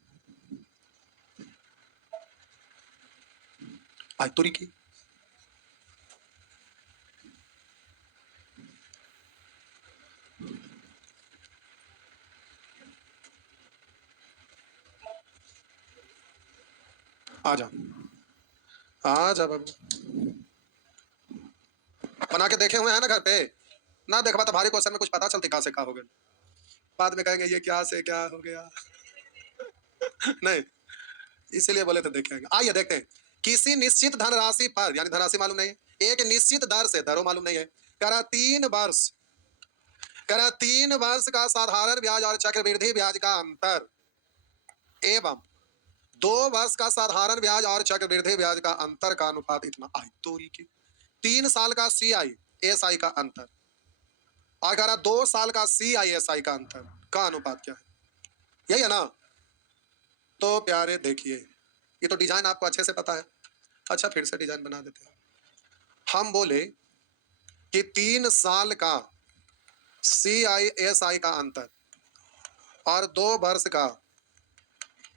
आज तुरी की आ जा, आ जा बाबू। बना के देखे हुए हैं ना घर पे? ना देखा तो भारी क्वेश्चन में कुछ पता चलती कहाँ से कहाँ हो गया। बाद में कहेंगे ये क्या से क्या हो गया। नहीं, इसीलिए बोले तो देखेंगे। आइए देखते हैं। किसी निश्चित धनराशि पर, यानी धनराशि मालूम नहीं है, एक निश्चित दर से, दरों मालूम नहीं है, करा 3 वर्ष, करा 3 वर्ष का साधारण ब्याज और चक्रवृद्धि ब्याज का अंतर एवं 2 वर्ष का साधारण ब्याज और चक्रवृद्धि ब्याज का अंतर का अनुपात इतना। आई तोरी की 3 साल का CISI का अंतर और करा 2 साल का CISI का अंतर का अनुपात क्या है? यही है ना? तो प्यारे देखिए, ये तो डिजाइन आपको अच्छे से पता है। अच्छा, फिर से डिजाइन बना देते हैं। हम बोले कि 3 साल का CISI का अंतर और 2 वर्ष का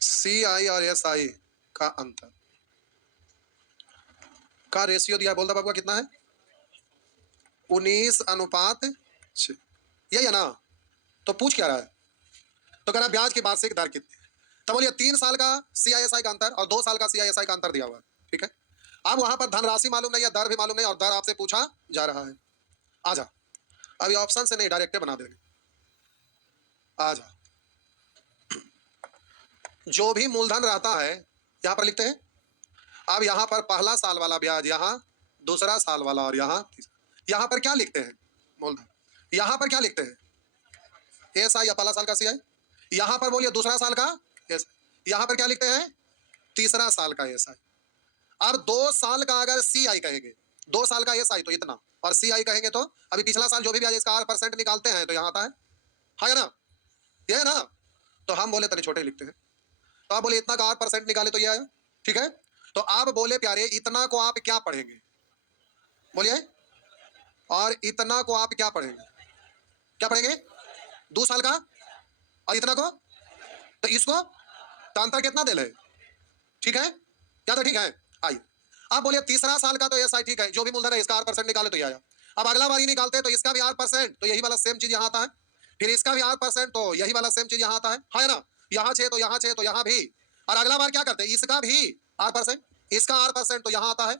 CI और SI का अंतर का रेशियो दिया। बोलता बाबू कितना है? 19:6। यही है ना? तो पूछ क्या रहा है? तो कह रहा ब्याज की वार्षिक दर कितनी है। तो बोलिए 3 साल का CISI का अंतर और 2 साल का CISI का अंतर दिया हुआ है। ठीक है, अब वहां पर धनराशि मालूम नहीं है, दर भी मालूम नहीं, और दर आपसे पूछा जा रहा है। आ जा, अभी ऑप्शन से नहीं, डायरेक्ट बना देंगे। आ जा, जो भी मूलधन रहता है यहां पर लिखते हैं। अब यहाँ पर पहला साल वाला ब्याज, यहाँ दूसरा साल वाला, और यहाँ यहाँ पर क्या लिखते हैं? मूलधन। यहाँ पर क्या लिखते हैं? SI या पहला साल का CI। यहाँ पर बोलिए दूसरा साल का SI। यहाँ पर क्या लिखते हैं? तीसरा साल का SI। अब 2 साल का अगर CI कहेंगे, 2 साल का SI तो इतना, और CI कहेंगे तो अभी पिछला साल जो भी ब्याज इसका 8% निकालते हैं तो यहाँ आता है। है ना? ये है ना? तो हम बोले तनी छोटे लिखते हैं। तो आप बोले इतना का 8% निकाले तो ये आया। ठीक है, तो आप बोले प्यारे इतना को आप क्या पढ़ेंगे? बोलिए, और इतना को आप क्या पढ़ेंगे? क्या पढ़ेंगे? 2 साल का और इतना को, तो इसको तो अंतर कितना दे ले? ठीक है, क्या? तो ठीक है। आइए, आप बोलिए तीसरा साल का तो SI ठीक है, जो भी मूलधन है इसका 8% निकाले तो ये आया। अब अगला बारी निकालते हैं तो इसका भी 8%, तो यही वाला सेम चीज यहाँ आता है। फिर इसका भी 8%, तो यही वाला सेम चीज यहाँ आता है ना? यहाँ 6 तो यहाँ 6 तो यहाँ भी, और अगला बार क्या करते हैं? इसका भी 8%, इसका 8% तो यहाँ आता है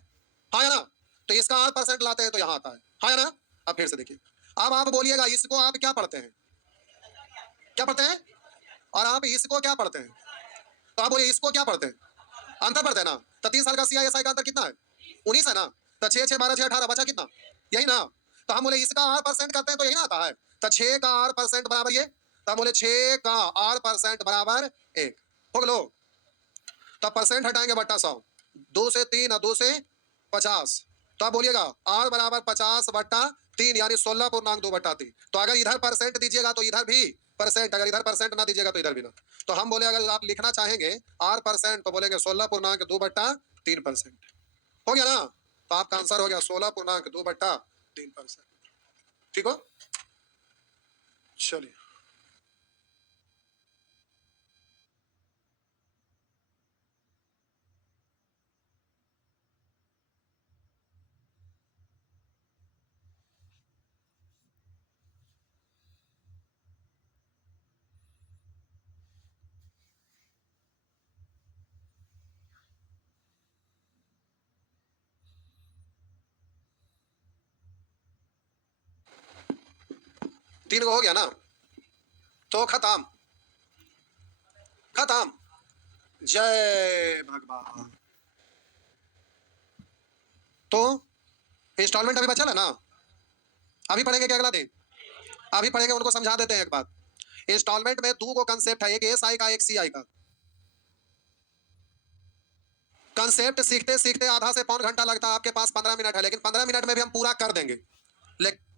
ना? तो इसका 8% लाते हैं तो यहाँ आता है ना? अब फिर से देखिए, अब आप बोलिएगा इसको आप क्या पढ़ते हैं? क्या पढ़ते हैं? और आप इसको क्या पढ़ते हैं? तो आप बोलिए इसको क्या पढ़ते हैं? अंतर पढ़ते हैं ना? तो 3 साल का CISI का अंतर कितना है? 19 है ना? तो 6 6 12 6 18 बचा कितना? यही ना? तो हम बोले इसका 8% करते हैं तो यही ना आता है। तो 6 का 8% बराबर ये, तो हम बोले 6 का 8% बराबर 1। हो लो, तब परसेंट हटाएंगे बट्टा 100, 2 से 3 और 2 से 50, तो आप बोलिएगा R बराबर 50/3 यानी 16.2/3। तो अगर इधर परसेंट दीजिएगा तो इधर भी परसेंट, अगर इधर परसेंट ना दीजिएगा तो इधर भी ना। तो हम बोले अगर आप लिखना चाहेंगे R परसेंट तो बोलेंगे 16.2/3%। हो गया ना? तो आपका आंसर हो गया 16.2/3%। ठीक हो? चलिए, तीन को हो गया ना? तो खत्म, खत्म। जय भगवान। तो इंस्टॉलमेंट अभी बचा है ना? अभी पढ़ेंगे क्या अगला दिन? अभी पढ़ेंगे, उनको समझा देते हैं एक बात। इंस्टॉलमेंट में दो को कंसेप्ट है, एक एस आई का, एक सी आई का। कंसेप्ट सीखते सीखते आधा से पौन घंटा लगता है, आपके पास 15 मिनट है, लेकिन 15 मिनट में भी हम पूरा कर देंगे। लेकिन